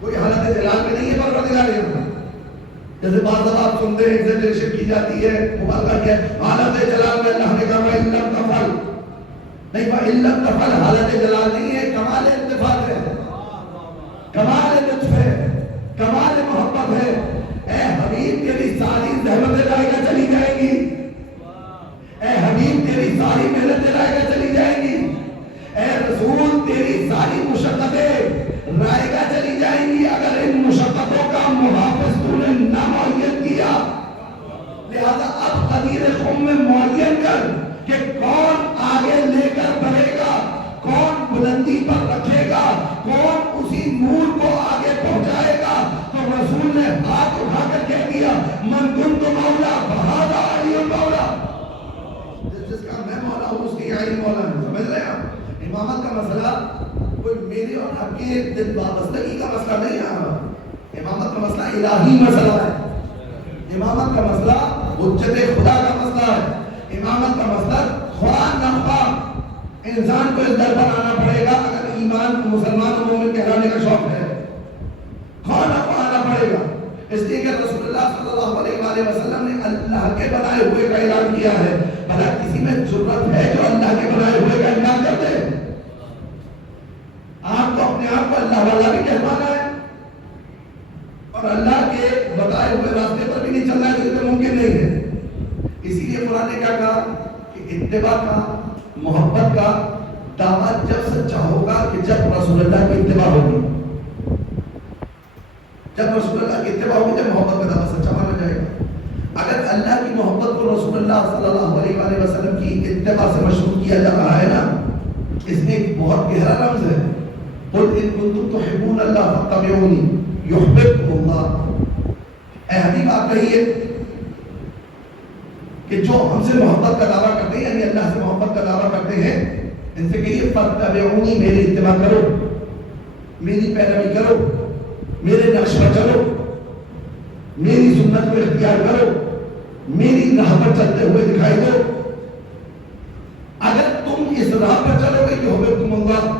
کوئی حالت جلال میں نہیں ہے پروردگار ہے. جیسے بعض دفعہ آپ سنتے ہیں ایگزیجریشن کی جاتی ہے، مبالغہ کیا ہے، حالت جلال میں اللہ نے کہا وَإِلَّمْ تَفْعَلْ. نہیں، وَإِلَّمْ تَفْعَلْ حالت جلال نہیں ہے، کمال اتفاق ہے، کمال لطف ہے، کمال محبت ہے. اے حبیب تیری ساری زحمتیں لائے گا چلی جائیں گی، اے حبیب تیری ساری محنتیں لائے گا چلی جائیں گی، اے رسول تیری ساری مشقتیں رائے گا چلی جائیں گی اگر ان مشقتوں کا محافظ تو نے نہ معین کیا. لہذا اب قدیر خم میں معین کر کہ کون آگے لے کر بڑھے گا، کون بلندی پر رکھے گا، کون اسی نور کو آگے پہنچائے گا. تو رسول نے ہاتھ اٹھا کر کہہ دیا من کنت مولا فہذا علی مولا. جس کا میں مولا ہوں اس کی علی مولا ہے. سمجھ رہے ہیں آپ؟ امامت کا مسئلہ کوئی میرے اور آپ کے دل وابستگی کا مسئلہ نہیں ہے. امامت کا مسئلہ الہی مسئلہ ہے. امامت کا مسئلہ حجت خدا کا مسئلہ ہے. امامت کا مسئلہ خواہ نہ خواہ انسان کو اس در پر آنا پڑے گا. اگر ایمان کو مسلمان و مومن کہلانے کا شوق ہے؟ کون آپ کو آنا پڑے گا؟ اس لیے کہ رسول اللہ صلی اللہ علیہ وآلہ وسلم نے اللہ کے بنائے ہوئے کا اعلان کیا ہے. بھلا کسی میں ضرورت ہے جو اللہ کے بنائے ہوئے کا اعلان کر دے؟ آپ کو اپنے آپ کو اللہ والا بھی کہلوانا ہے اور اللہ کے بتائے ہوئے راستے پر بھی نہیں چلنا ہے، جو ممکن نہیں ہے. اسی لیے قرآن نے کیا کہا کہ اتباع کا، محبت کا دعویٰ جب سچا ہوگا کہ جب رسول اللہ کی اتباع ہوگی. جب رسول اللہ کی اتباع ہوگی جب محبت کا دعویٰ سچا مانا جائے گا. اگر اللہ کی محبت کو رسول اللہ صلی اللہ علیہ وآلہ وسلم کی اتباع سے مشروط کیا جا رہا ہے نا، اس میں ایک بہت گہرا رمز ہے. قل ان کنتم تحبون اللہ فاتبعونی یحببکم اللہ. اے حبیب آپ کہیے کہ جو ہم سے محبت کا دعویٰ کرتے ہیں، یعنی اللہ سے محبت کا دعویٰ کرتے ہیں، ان سے کہیے فاتبعونی، میری اتباع کرو، میری پیروی کرو، میرے نقش پر چلو، میری سنت کو اختیار کرو، میری راہ پر چلتے ہوئے دکھائی دو. اگر تم اس راہ پر چلو گے کہ یحببکم اللہ،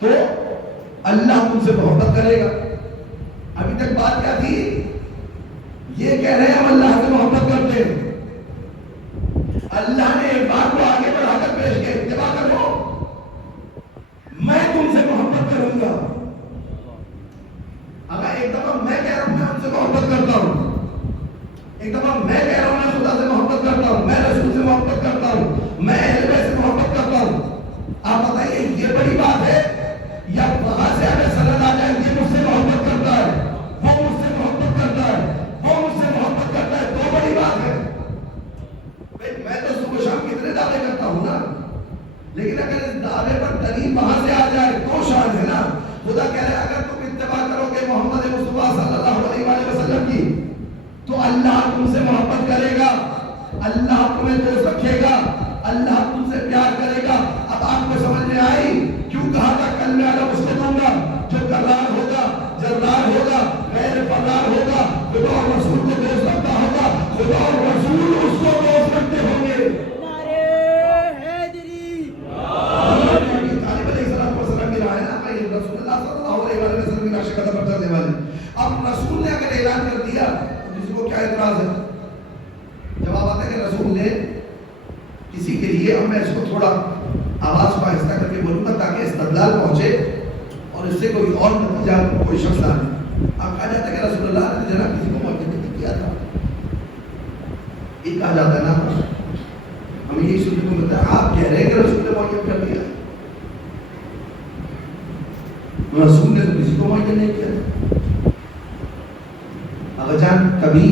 تو اللہ تم سے محبت کرے گا. ابھی تک بات کیا تھی؟ یہ کہہ رہے ہیں ہم اللہ سے محبت کرتے ہیں. اللہ نے ایک بات کو آگے بڑھا کر پیش کیا، اتباع کرو، میں تم سے محبت کروں گا. اگر ایک دفعہ میں کہہ رہا ہوں میں ان سے محبت کرتا ہوں، ایک دفعہ میں کہہ رہا ہوں میں خدا سے محبت کرتا ہوں، میں رسول سے محبت کرتا ہوں، میں اہل بیت سے محبت کرتا ہوں، آپ بتائیے یہ بڑی بات ہے یا وہاں سے اگر سند آ جائے یہ مجھ سے محبت کرتا ہے، وہ مجھ سے محبت کرتا ہے، وہ مجھ سے محبت کرتا ہے، تو بڑی بات ہے. میں تو صبح شام کتنے دعوے کرتا ہوں نا، لیکن اگر اس دعوے پر دلیل وہاں سے آ جائے تو شان ہے نا. خدا کہہ رہے اگر تم اتباع کرو گے محمد مصطفیٰ صلی اللہ علیہ وآلہ وسلم کی تو اللہ تم سے محبت کرے گا، اللہ تمہیں دوست رکھے گا، اللہ تم سے پیار کرے گا. اب آپ کو سمجھ میں آئی کیوں کہا تھا کل میں عالم اس کو دوں گا جو کرار ہوگا، جرار ہوگا، غیر فرار ہوگا، خدا اور رسول کو دوست رکھتا ہوگا، خدا اور رسول اس کو دوست رکھتے ہوں گے. اب رسول نے اگر اعلان کر دیا تو کسی کو کیا اعتراض ہے؟ جواب آتا ہے کہ رسول نے کسی کے لیے، اب میں اس کو تھوڑا آواز کو آہستہ کر کے بولوں گا تاکہ استدلال پہنچے اور اس سے کوئی اور نتیجہ کوئی شخص نہ لے. اب کہا جاتا ہے کہ رسول اللہ نے جناب کسی کو معجزہ نہیں کیا تھا، یہ کہا جاتا ہے نا. ہمیں یہی سننے کو ملتا ہے آپ کہہ رہے ہیں کہ رسول نے معجزہ کر دیا، رسول نے تو کسی کو معجزہ نہیں کیا. اگر جان کبھی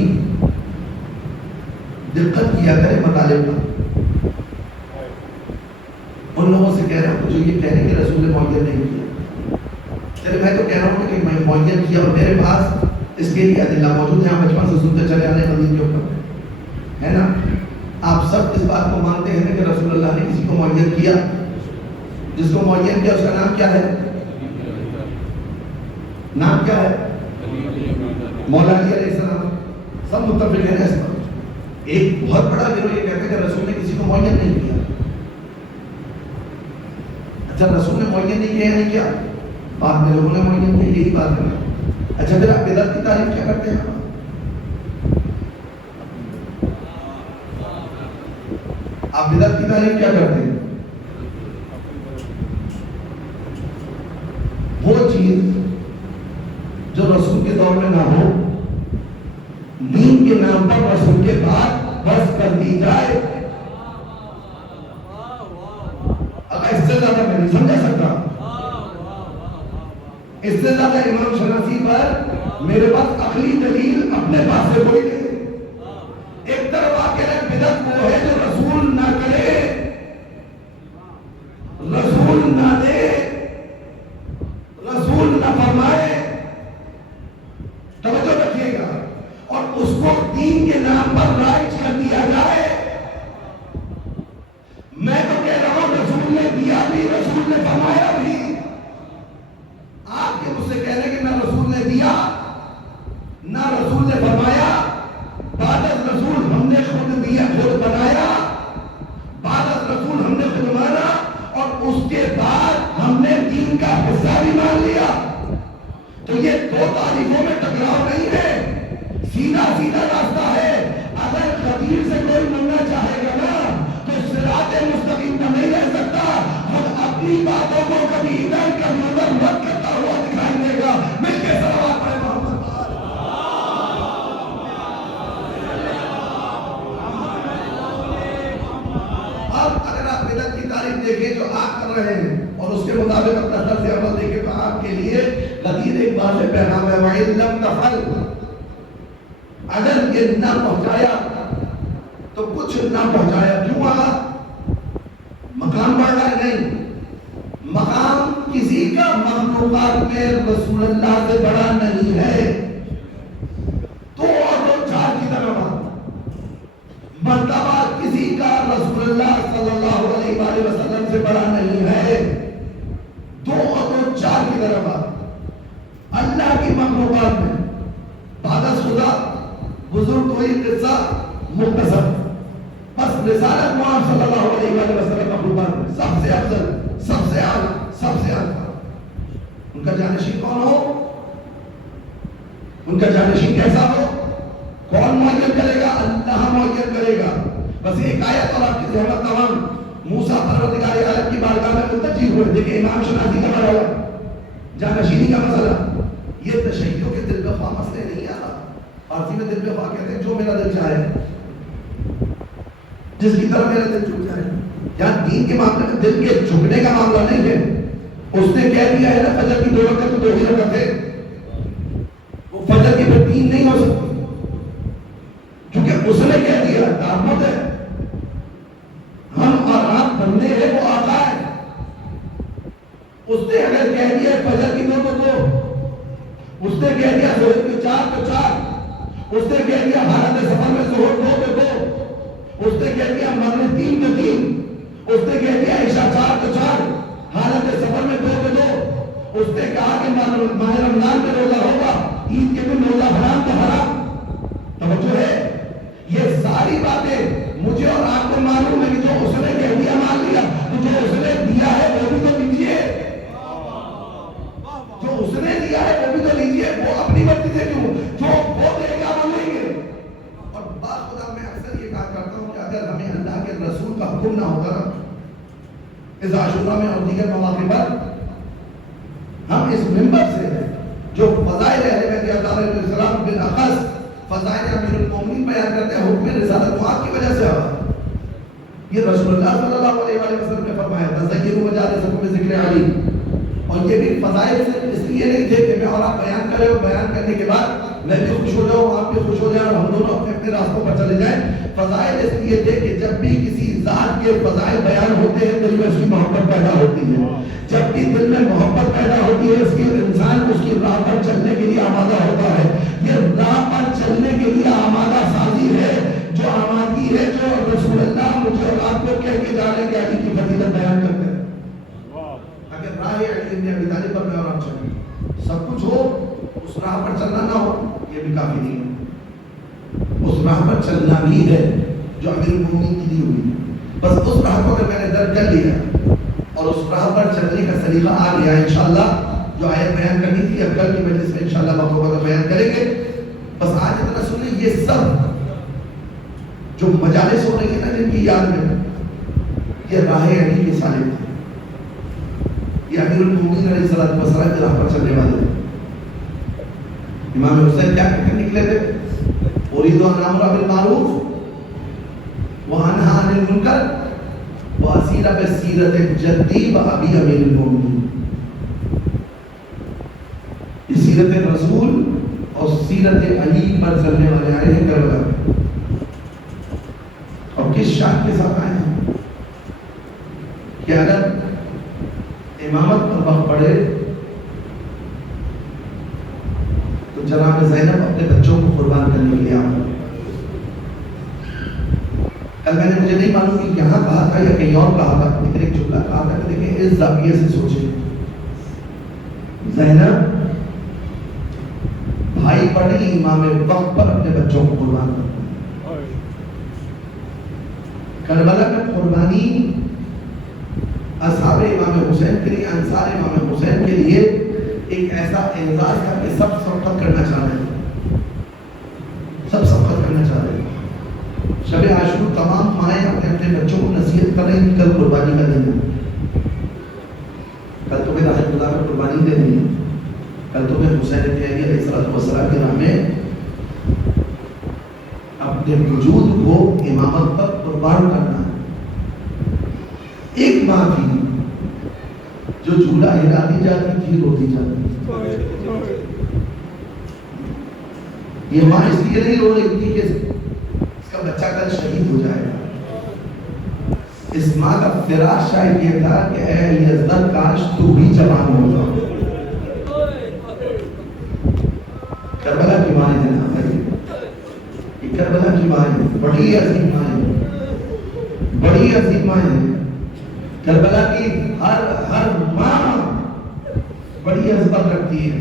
دقت کیا کرے مطالب کا، ان لوگوں سے کہہ رہا ہوں جو یہ کہہ رہے ہیں کہ رسول نے معجزہ نہیں کیا. چلے میں تو کہہ رہا ہوں کہ میں معجزہ کیا اور میرے پاس اس کے لیے ادلہ موجود ہیں، ہم بچپن سے سنتے چلے آنے مدین کے اوپر ہے نا. آپ سب اس بات کو مانتے ہیں کہ رسول اللہ نے کسی کو معجزہ کیا. جس کو معجزہ کیا اس کا نام کیا ہے؟ نام کیا ہے؟ مولا علی علیہ السلام. سب متفق ہیں اس پر. ایک بہت بڑا گروہ یہ کہتا ہے کہ رسول نے کسی کو معجزہ نہیں کیا. اچھا رسول نے معجزہ نہیں کیا نہیں کیا، بعد میں لوگوں نے معجزہ کیا، یہی بات ہے. اچھا پھر آپ بدعت کی تعریف کیا کرتے ہیں؟ آپ بدعت کی تعریف کیا کرتے ہیں؟ وہ چیز جو رسول کے دور میں نہ ہو، دین کے نام پر رسول کے بعد بس کر دی جائے. اگر اس سے زیادہ میں نہیں سمجھا سکتا، اس سے زیادہ امام شناسی پر میرے پاس عقلی دلیل اپنے پاس سے کوئی نہیں. ایک طرف آ کے بدعت وہ ہے جو رسول نہ کرے، رسول نہ دے، رسول نہ فرمائے. توجہ رکھیے گا. اور اس کو دین کے نام پر رائج کر دیا جائے. میں تو کہہ رہا ہوں رسول نے دیا بھی، رسول نے فرمایا بھی. آپ کے مجھ سے کہہ رہے کہ نہ رسول نے دیا نہ رسول نے فرمایا، کا طرز عمل دیکھے تو آپ کے لیے غدیر ایک واضح پیغام ہے وَإِن لَمْ تَفْعَلْ، اگر یہ نہ پہنچایا تو کچھ نہ پہنچایا. کیوں آگا؟ مقام بڑھ رہا ہے؟ نہیں، مقام کسی کا مخلوقات میں رسول اللہ سے بڑا نہیں ہے. تو اور دو چار کی طرح مرتبہ کسی کا رسول اللہ صلی اللہ علیہ وآلہ وسلم سے بڑا نہیں ہے. دو اور دو چار کی طرف اللہ کی مخلوقات میں بعد از خدا بزرگ کوئی قصہ مختصر، بس رسالت محمد صلی اللہ علیہ وآلہ وسلم مخلوقات میں سب سے افضل، سب سے اعلیٰ، سب سے اعلیٰ. ان کا جانشین کون ہو؟ ان کا جانشین کیسا ہو؟ کون معین کرے گا؟ اللہ معین کرے گا. بس ایک آیت اور آپ کی زحمت تمام. موسیٰ پروردگار عالم کی بارگاہ میں ملتجی ہوئے. دیکھیں امام شناسی کا بڑا ہوا جانشینی کا مسئلہ. یہ تشیعوں کے دل بخواہ مسئلے نہیں آ رہا. فارسی میں دل بخواہ کہتے ہیں جو میرا دل چاہے، جس کی طرح میرا دل جھک جائے. یہاں دین کے معاملے میں دل کے جھکنے کا معاملہ نہیں ہے. اس نے کہہ دیا ہے نا فجر کی 2 رکعت تو 2 ہی رکعت ہے، وہ فجر کی پھر 3 نہیں ہو سکتی کیونکہ اس نے کہہ دیا. تعبد ہے، ہم اور آپ بندے ہیں، وہ آقا ہے. اس نے اگر کہہ دیا فجر کی 2 تو 2، اس نے کہہ دیا ظہر کی 4 تو 4، اس نے کہہ دیا حالت سفر میں ظہر 2 تو 2، اس نے کہہ دیا مغرب 3 تو 3، اس نے کہہ دیا عشاء 4 تو 4، حالت سفر میں 2 تو 2. اس نے کہا کہ ماہ رمضان میں روزہ ہوگا، عید کے دن روزہ حرام تو حرام. توجہ ہے، یہ ساری باتیں مجھے اور آپ کو معلوم ہے کہ جو اس نے کہہ دیا مان لیا، تو جو اس نے دیا ہے وہ بھی تو لیجیے. جو اس نے دیا ہے وہ بھی تو لیجیے. وہ اپنی مرضی سے کیوں؟ جو وہ دے گا وہ لیں گے. اور بات خدا میں اکثر یہ کہا کرتا ہوں کہ اگر ہمیں اللہ کے رسول کا حکم نہ ہوتا نا اس عاشورہ میں اور دیگر مواقع پر، ہم اس منبر سے جو فضائل اہل بیت علیہ السلام بالاخص فضائل امیر المومنین بیان کرتے ہیں، حکم رسالت معاذ کی وجہ سے آیا. یہ رسول اللہ صلی اللہ علیہ وآلہ وسلم نے فرمایا تھا تزینوا مجالسکم بذکر علی. اور یہ بھی فضائل صرف اس لیے نہیں تھے کہ میں اور آپ بیان کریں اور بیان کرنے کے بعد میں بھی خوش ہو جاؤں، آپ بھی خوش ہو جائیں اور ہم دونوں اپنے اپنے راستوں پر چلے جائیں. فضائل اس لیے تھے کہ جب بھی کسی ذات کے فضائل بیان ہوتے ہیں دل میں اس کی محبت پیدا ہوتی ہے. جب بھی دل میں محبت پیدا ہوتی ہے اس کی انسان اس کی راہ پر چلنے کے لیے آمادہ ہوتا ہے. یہ راہ پر چلنے کے لیے آمادہ سازی ہے، جو آمادگی ہے جو رسول اللہ مجھے اور آپ کو کہہ کے جا رہے ہیں کہ علی کی فضیلت بیان کرتے ہیں. اگر راہ علی بن ابی طالب پر میں اور آپ چلیں، سب کچھ ہو، اس راہ پر چلنا نہ ہو، یہ بھی کافی نہیں ہے. اس راہ پر چلنا بھی ہے جو امیر المومنین کی دی ہوئی ہے. بس اس راہ کو اگر میں نے درک کر لیا اور اس راہ پر چلنے کا سلیقہ آ گیا، انشاءاللہ جو آیت بیان کرنی تھی اب کل کی مجلس میں انشاءاللہ وقت بیان کریں گے. بس آج اتنا سنیں، یہ سب جو مجالس ہو رہی ہے نا جن کی یاد میں، یہ راہ علی کے سالک تھے. یہ امیر المومنین علیہ السلام کے راہ پر چلنے والے تھے. امام حسین کیا کہہ کر نکلے تھے؟ اريد ان امر بالمعروف وانهى عن المنکر واسیر بسیرت جدی و ابی امیر المومنین. سیرت رسول اور سیرت علی پر چلنے والے آئے ہیں کربلا میں. اور کس شان کے ساتھ آئے ہیں کہ اگر امامت پر وقت پڑے تو جناب زینب اپنے بچوں کو قربان کرنے کے لیے آئے. کل میں نے مجھے نہیں معلوم کہ یہاں کہا تھا یا کہیں اور کہا تھا، لیکن ایک جملہ کہا تھا کہ دیکھیں اس زاویے سے سوچیں. زینب بھائی بڑی امام وقت پر اپنے بچوں کو قربان کرتے ہیں. کربلا میں قربانی اصحاب امام حسین کے لیے، انصار امام حسین کے لیے ایک ایسا اعزاز تھا کہ سب سبقت کرنا چاہ رہے ہیں، سب سبقت کرنا چاہ رہے ہیں. شب عاشور تمام مائیں اپنے اپنے بچوں کو نصیحت کر رہی ہیں، کل قربانی کا دن ہے، کل تمہیں راہ خدا میں قربانی دینی ہے، کل تمہیں حسین طیبی علیہ السلام کی راہ میں اپنے وجود کو امامت پر قربان کرنا ہے. ایک ماں تھی جو جھولا ہلاتی جاتی تھی روتی جاتی. یہ ماں اس لیے نہیں رو رہی تھی کہ اس کا بچہ کل شہید ہو جائے گا. اس ماں کا فراق شاید یہ تھا کہ اے علی اصغر کاش تو بھی جوان ہوگا. کربلا کی ماں ہے نا بھائی, یہ کربلا کی ماں ہے, بڑی عظیم ماں ہے, بڑی عظیم ماں ہے. کربلا کی ہر ماں بڑی عظمت رکھتی ہے.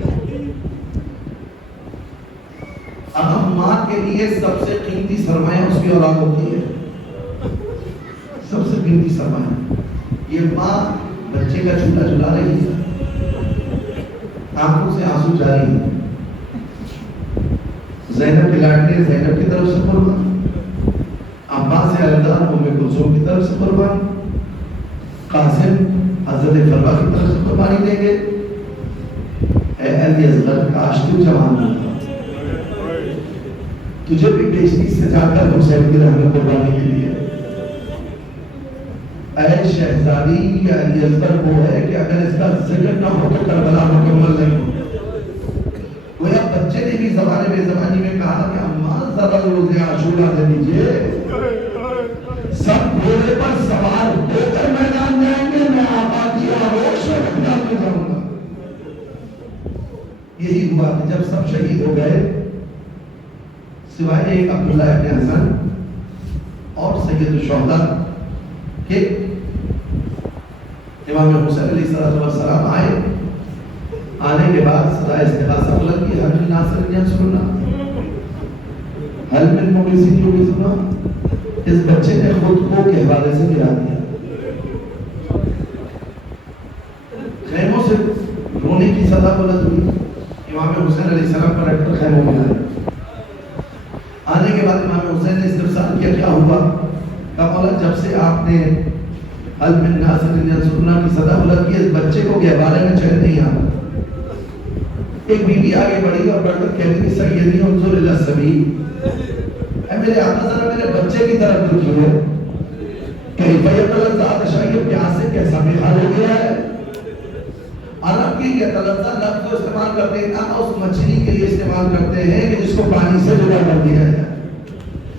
اہم ماں کے لیے سب سے قیمتی سرمایہ اس کی اولاد ہوتی ہے, سب سے قیمتی سرمایہ. یہ ماں بچے کا جھولا جھلا رہی ہے, آنکھوں سے آنسو جاری ہے. زینب کے لاڈلے زینب کی طرف سے قربان, عباس الدار ام کلثوم کی طرف سے قربان, قاسم حضرت فروا کی طرف سے قربانی دیں گے. اے علی اصغر کاش تو جوان ہوتا, تجھے بھی بیچتی سے جا کر حسین کی راہ میں قربانی کے لیے. اے شہزادی یا علی اصغر وہ ہے کہ اگر اس کا ذکر نہ ہو تو کربلا مکمل نہیں ہو. گویا بچے نے بھی زمانے بے زمانی میں کہا کہ اماں ذرا روز عاشورہ دے دیجئے, سب گھوڑے پر سوار ہو کر میدان جائیں گے, میں آقا کی آغوش میں میدان میں جاؤں گا. یہی ہوا کہ جب سب شہید ہو گئے سوائے ایک عبداللہ ابن حسن اور سید الشہداء کہ امام حسین علیہ السلام آئے. آنے کے بعد صدا استغاثہ بلند کی, حل من ناصر ینصرنا, حل من مغیث یغیثنا. اس بچے نے خود کو کے حوالے سے گرا دیا. خیموں سے رونے کی صدا بلند ہوئی. امام حسین علیہ السلام پر رکھ کر خیموں میں آئے. آنے کے بعد امام حسین نے استفسار کیا کیا ہوا. کہا مولا جب سے آپ نے حل من ناصر ینصرنا کی صدا بلند کی, اس بچے کو کے حوالے میں چین نہیں آتا. ایک بی بی آگے بڑھی اور بڑھ کر کہتی کہ سیدی انظر الی السبیل, اے میرے آقا ذرا میرے بچے کی طرف دیکھیے, کیف یتلذذ عطشہ, یہ پیاس سے کیسا بے حال ہو گیا ہے. عرب کی یتلذذ لفظ کو استعمال کرتے ہیں نا اس مچھلی کے لیے استعمال کرتے ہیں کہ جس کو پانی سے جدا کر دیا جائے.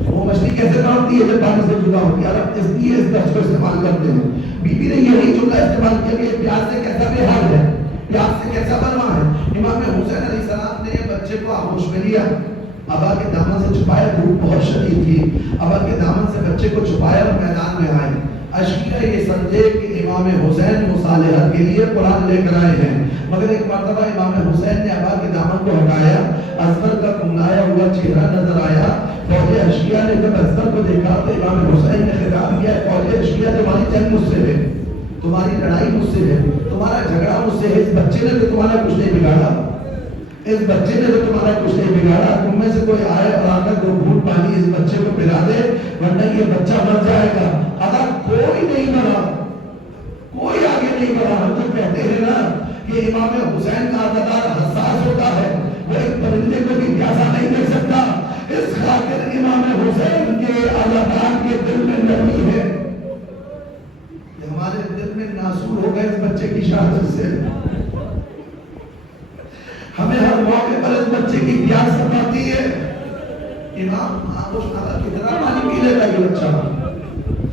وہ مچھلی کیسے بنتی ہے جب پانی سے جدا ہوتی ہے, عرب اس لیے اس لفظ کو استعمال کرتے ہیں. بی بی نے یہی جملہ استعمال کیا کہ پیاس سے کیسا بے حال ہے, پیاس سے کیسا بلوا ہے. امام حسین علیہ السلام نے بچے کو آغوش میں لیا, ابا کے دامن سے چھپایا, دھوپ بہت شدید تھی, ابا کے دامن سے بچے کو چھپایا اور میدان میں آئے. اشکیا یہ سمجھے کہ امام حسین مصالحت کے لیے قرآن لے کر آئے ہیں, مگر ایک مرتبہ امام حسین نے ابا کے دامن کو ہٹایا, اصغر کا کملایا ہوا چہرہ نظر آیا. فوج اشکیا نے جب اصغر کو دیکھا تو امام حسین نے خطاب کیا, فوج اشکیا تمہاری جنگ مجھ سے ہے, تمہاری لڑائی مجھ سے ہے, تمہارا جھگڑا مجھ سے ہے. اس بچے نے تو تمہارا کچھ نہیں بگاڑا, اس بچے نے تو تمہارا کچھ نہیں بگاڑا. تم میں سے کوئی آئے اور آ کر 2 گھونٹ پانی اس بچے کو پلا دے, ورنہ یہ بچہ مر جائے گا. اگر کوئی نہیں بڑھا, کوئی آگے نہیں بڑھا. ہم تو کہتے ہیں نا کہ امام حسین کا عزادار حساس ہوتا ہے, وہ ایک پرندے کو بھی پیاسا نہیں دے سکتا. اس خاطر امام حسین کے عزادار کے دل میں نرمی ہے. ہمارے دل میں ناسور ہو گئے اس بچے کی شہادت سے. ہمیں ہر موقع پر اس بچے کی پیاس ستاتی ہے. امام آغوش نالا کتنا پانی پی لیتا یہ بچہ,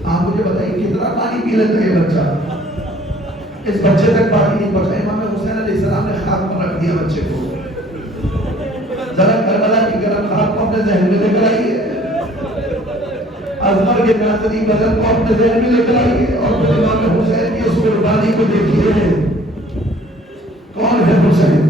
آپ مجھے بتائیے کتنا پانی پی لیتا یہ بچہ. اس بچے تک پانی نہیں پہنچا. امام حسین علیہ السلام نے خاک پر رکھ دیا بچے کو. ذرا کربلا کی گرم خاک کو اپنے ذہن میں لے کر آئیے, اصغر کے ناظری بدن کو اپنے ذہن میں لے کر آئیے, اور پھر امام حسین کی اس قربانی کو دیکھیے. کون ہے حسین؟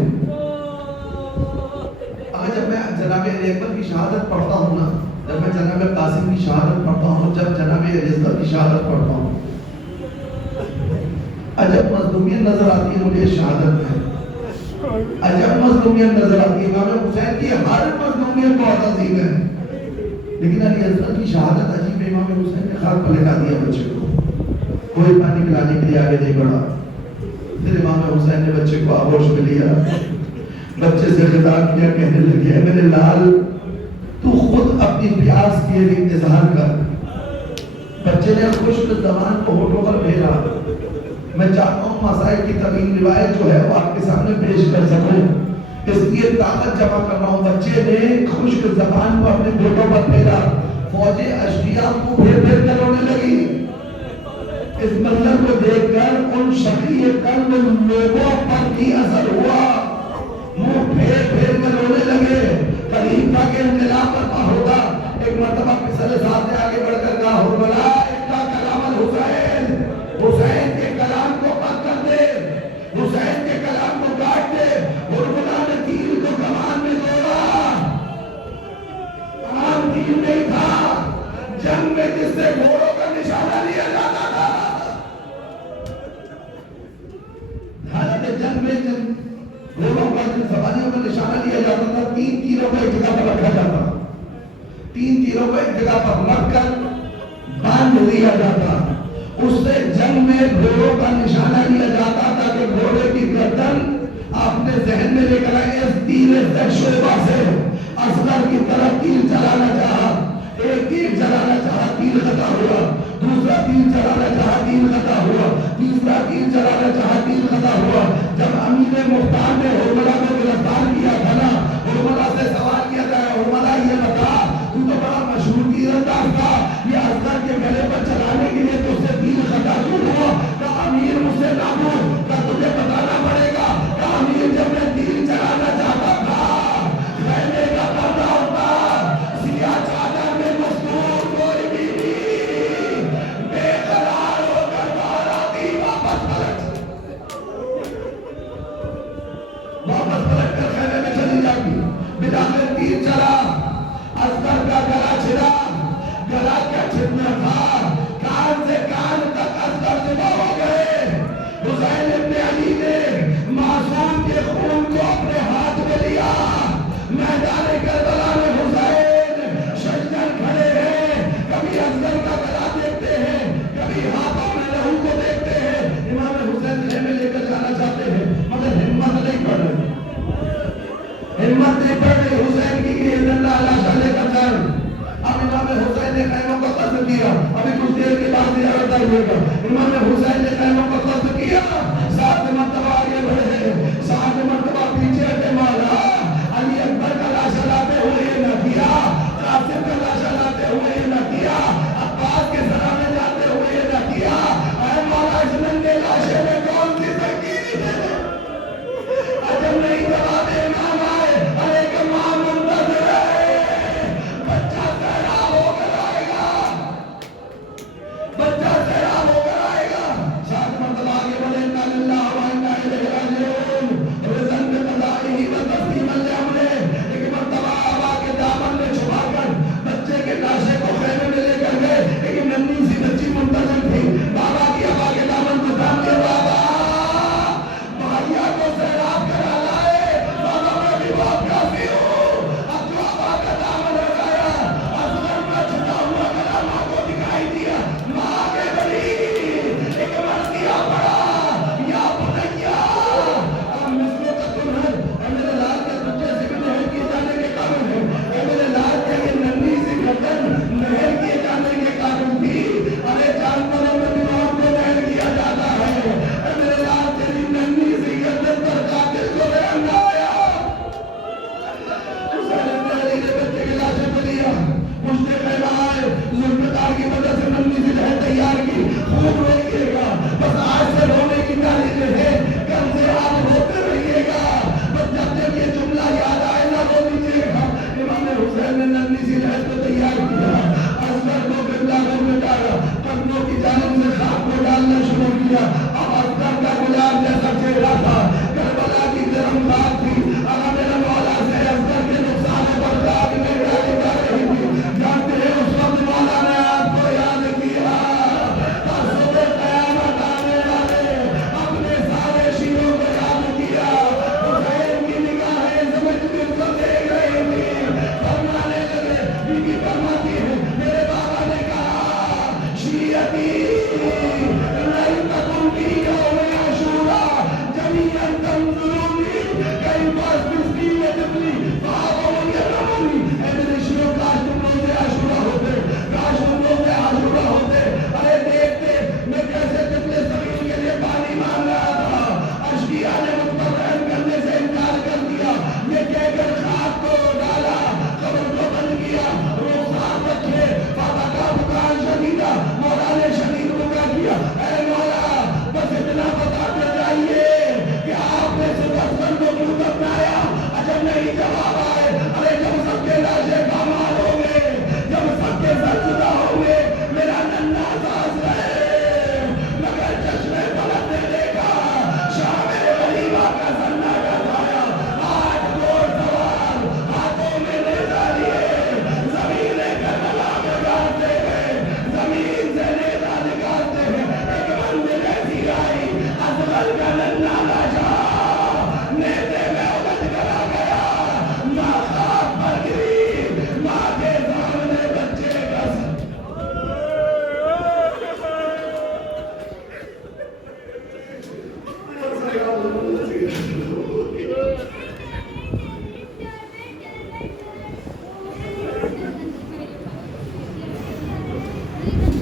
جب میں جناب اکبر کی شہادت پڑھتا ہوں نا, جب میں جناب قاسم کی شہادت پڑھتا ہوں, جب جناب عزت کی شہادت پڑھتا ہوں, عجب مظلومیت نظر آتی ہے مجھے شہادت میں, عجب مظلومیت نظر آتی ہے. امام حسین کی ہر مظلومیت بہت عظیم ہے, لیکن علی حضرت کی شہادت عجیب ہے. امام حسین نے خاک پر لٹا دیا بچے کو, کوئی پانی پلانے کے لیے آگے نہیں بڑھا. پھر امام حسین نے بچے کو آغوش میں لیا, بچے سے خطاب کیا, کہنے لگے میرے لال تو خود اپنی پیاس کے اظہار کر. بچے نے خشک زبان کو ہونٹوں پر پھیرا, میں چاہتا ہوں مسائل کی طویل روایت جو ہے وہ آپ کے سامنے پیش کر سکوں، اس لیے طاقت جمع کر رہا ہوں۔ بچے نے خشک زبان کو اپنے گھٹنوں پر پھیرا، فوجیں اشقیاء کو پھیر پھیر کر رونے لگی۔ اس منظر کو دیکھ کر ان شقی قلب لوگوں پر بھی اثر ہوا، منہ پھیر پھیر کر رونے لگے۔ قریب تھا کہ انقلاب برپا ہوگا۔ ایک مرتبہ پسلے صاحب نے آگے بڑھ کر کہا، حرملا اقرا کلام الحسین، حسین کے کلام کو قطع کر دے، حسین کے کلام کو کاٹ دے۔ حرملا نے تیر کو کمان میں توڑا، عام تیر نہیں تھا، جنگ میں جس سے گھوڑوں کا نشانہ لیا جاتا تھا۔ حالت جنگ میں گھوڑوں کا سواریوں کا نشانہ لیا جاتا تھا، 3 تیروں کو ایک جگہ پر رکھا جاتا، 3 تیروں کو ایک جگہ پر رکھ کر باندھ دیا جاتا، اس سے جنگ میں گھوڑوں کا نشانہ لیا جاتا تھا کہ گھوڑے کی گردن اپنے ذہن میں لے کر آئے۔ اس تیر شعبہ سے اصغر کی طرف تیر چلانا چاہا، ایک تیر چلانا چاہا، تیر خطا ہوا، دوسرا تیر چلانا چاہا، تیر خطا ہوا، تیسرا تیر چلانا چاہا، تیر خطا ہوا۔ جب امیر مختار نے حرملا کو گرفتار کیا تھا نا، حرملا سے سوال کیا تھا، حرملا یہ بتا، تو بڑا مشہور تیر انداز تھا، یہ اصغر کے گلے پر چلانے کے لیے تو سے تیر خطا کیوں ہوا؟ کہا امیر مجھ سے نہ پوچھ، کہا تجھے بتانا پڑے گا۔ کہا امیر جب میں تیر چلانا چاہتا تھا، خیمے کا پردہ ہوتا، سیاہ چادر میں مستور کوئی بیوی بے قرار ہو کر باہر آتی، واپس پلٹ کر خیمے میں چلی جاتی۔ بلاخر تیر چلا، اصغر کا گلا چھڑا، گلا کیا چھڑنا تھا، کان سے کان تک اصغر ذبح ہو گئے۔ حسین ابن علی نے معصوم کے خون کو اپنے ہاتھ میں لیا۔ میدان کربلا میں حسین شجن کھڑے ہیں، کبھی اصغر کا گلا دیکھتے ہیں، کبھی ہاتھوں میں لہو کو دیکھتے ہیں۔ امام حسین خیمے لے کر جانا چاہتے ہیں مگر ہمت نہیں پڑ رہی، ہمت نہیں پڑ رہی حسین کی کہ اللہ لاشا لے کر جائیں۔ اب امام حسین نے خیموں کو قصد کیا، ابھی کچھ دیر کے بعد زیارت ہوئے گا۔ امام حسین نے خیموں کو قصد کیا، 7 مرتبہ آگے بڑھے، 7 مرتبہ پیچھے ہٹے، مولا علی اکبر کا لاشا لاتے ہوئے یہ نہ کیا، قاسم کا لاشا لاتے ہوئے یہ نہ کیا، عباس کے سرانے جاتے ہوئے یہ نہ کیا۔ اے مولا اس ننگے لاشے میں کون سی تنقید ہے؟ عجب نہیں جواب امام آئے، ارے کہ ماں منتظر ہے، بچہ سیراب ہو کر آئے گا، بچہ سیراب ہو کر آئے گا۔ 7 مرتبہ آگے بڑھے، انا للہ و انا الیہ راجعون، رضن بقضائہ و تسلیما لامرہ۔ ایک مرتبہ آبا کے دامن میں چھپا کر بچے کے لاشے کو خیمے میں لے کر گئے، ایک ننھی سی بچی منتظر تھی، بابا کی آبا کے دامن کو تھام لیا، بابا بھائیا کو سیراب کرا لائے، بابا میں بھی باپ کافی ہوں۔ اب جو آبا کا دامن ہٹایا، اصغر میں چھٹا ہوا گلا ماں کو دکھائی دیا، ماں آگے بڑھی، ایک مرثیہ پڑا، یا بنیا اب مصروں کا تمہر، اے میرے لال کے بچے سے بھی نہر کیے جانے کے قابل ہے، اے میرے لال کے یہ ننھی سی گردن نہر کیے جانے کے قابل تھی، ارے جانوروں میں بھی موت کو نہر کیا جاتا ہے، اے میرے لال تیری ننھی سی گردن پر قاتل کو رحم نہ آیا۔ حسین ابن علی نے بچے کے لاشے کو لیا، مجھتے خیمہ آئے، ذوالفقار کی وجہ سے ننھی سی لہر تیار کی، خوب روئیے گا، بس آج سے رونے کی تاریخ ہے، کل سے آپ روتے رہیے گا، بس جب جب یہ جملہ یاد آئے نہ رو دیجیے گا۔ امام حسین نے ننھی سی لہر کو تیار کیا، اصغر کو قبلہ میں ڈالا، قدموں کی جانب سے خاک کو ڈالنا شروع کیا۔ اب اصغر کا گلاب جیسا چہرہ تھا، کربلا کی گرم خاک تھی، اگر میرا مولا سے اصغر کے نقصان پر خاک نہیں ڈالی جا رہی تھی، جانتے ہیں اس وقت مولا نے آپ کو یاد کیا، اور صبح قیامت آنے والے اپنے سارے شیروں کو یاد کیا۔ حسین کی نگاہیں سمجھ دل کو دیکھ رہی تھی، فرمانے لگے، بی بی فرماتی ہے، میرے بابا نے کہا شیعتی نہیں تکن کی یوم عاشورا جمیعا تنظرونی کئی باس مسکین جبلی فاغم یرمونی۔ اے میرے شیعوں کاش تم روزے عاشورا ہوتے، کاش تم روزے عاشورا ہوتے، ارے دیکھتے میں کیسے جبل صغیر کے لیے پانی تقریباً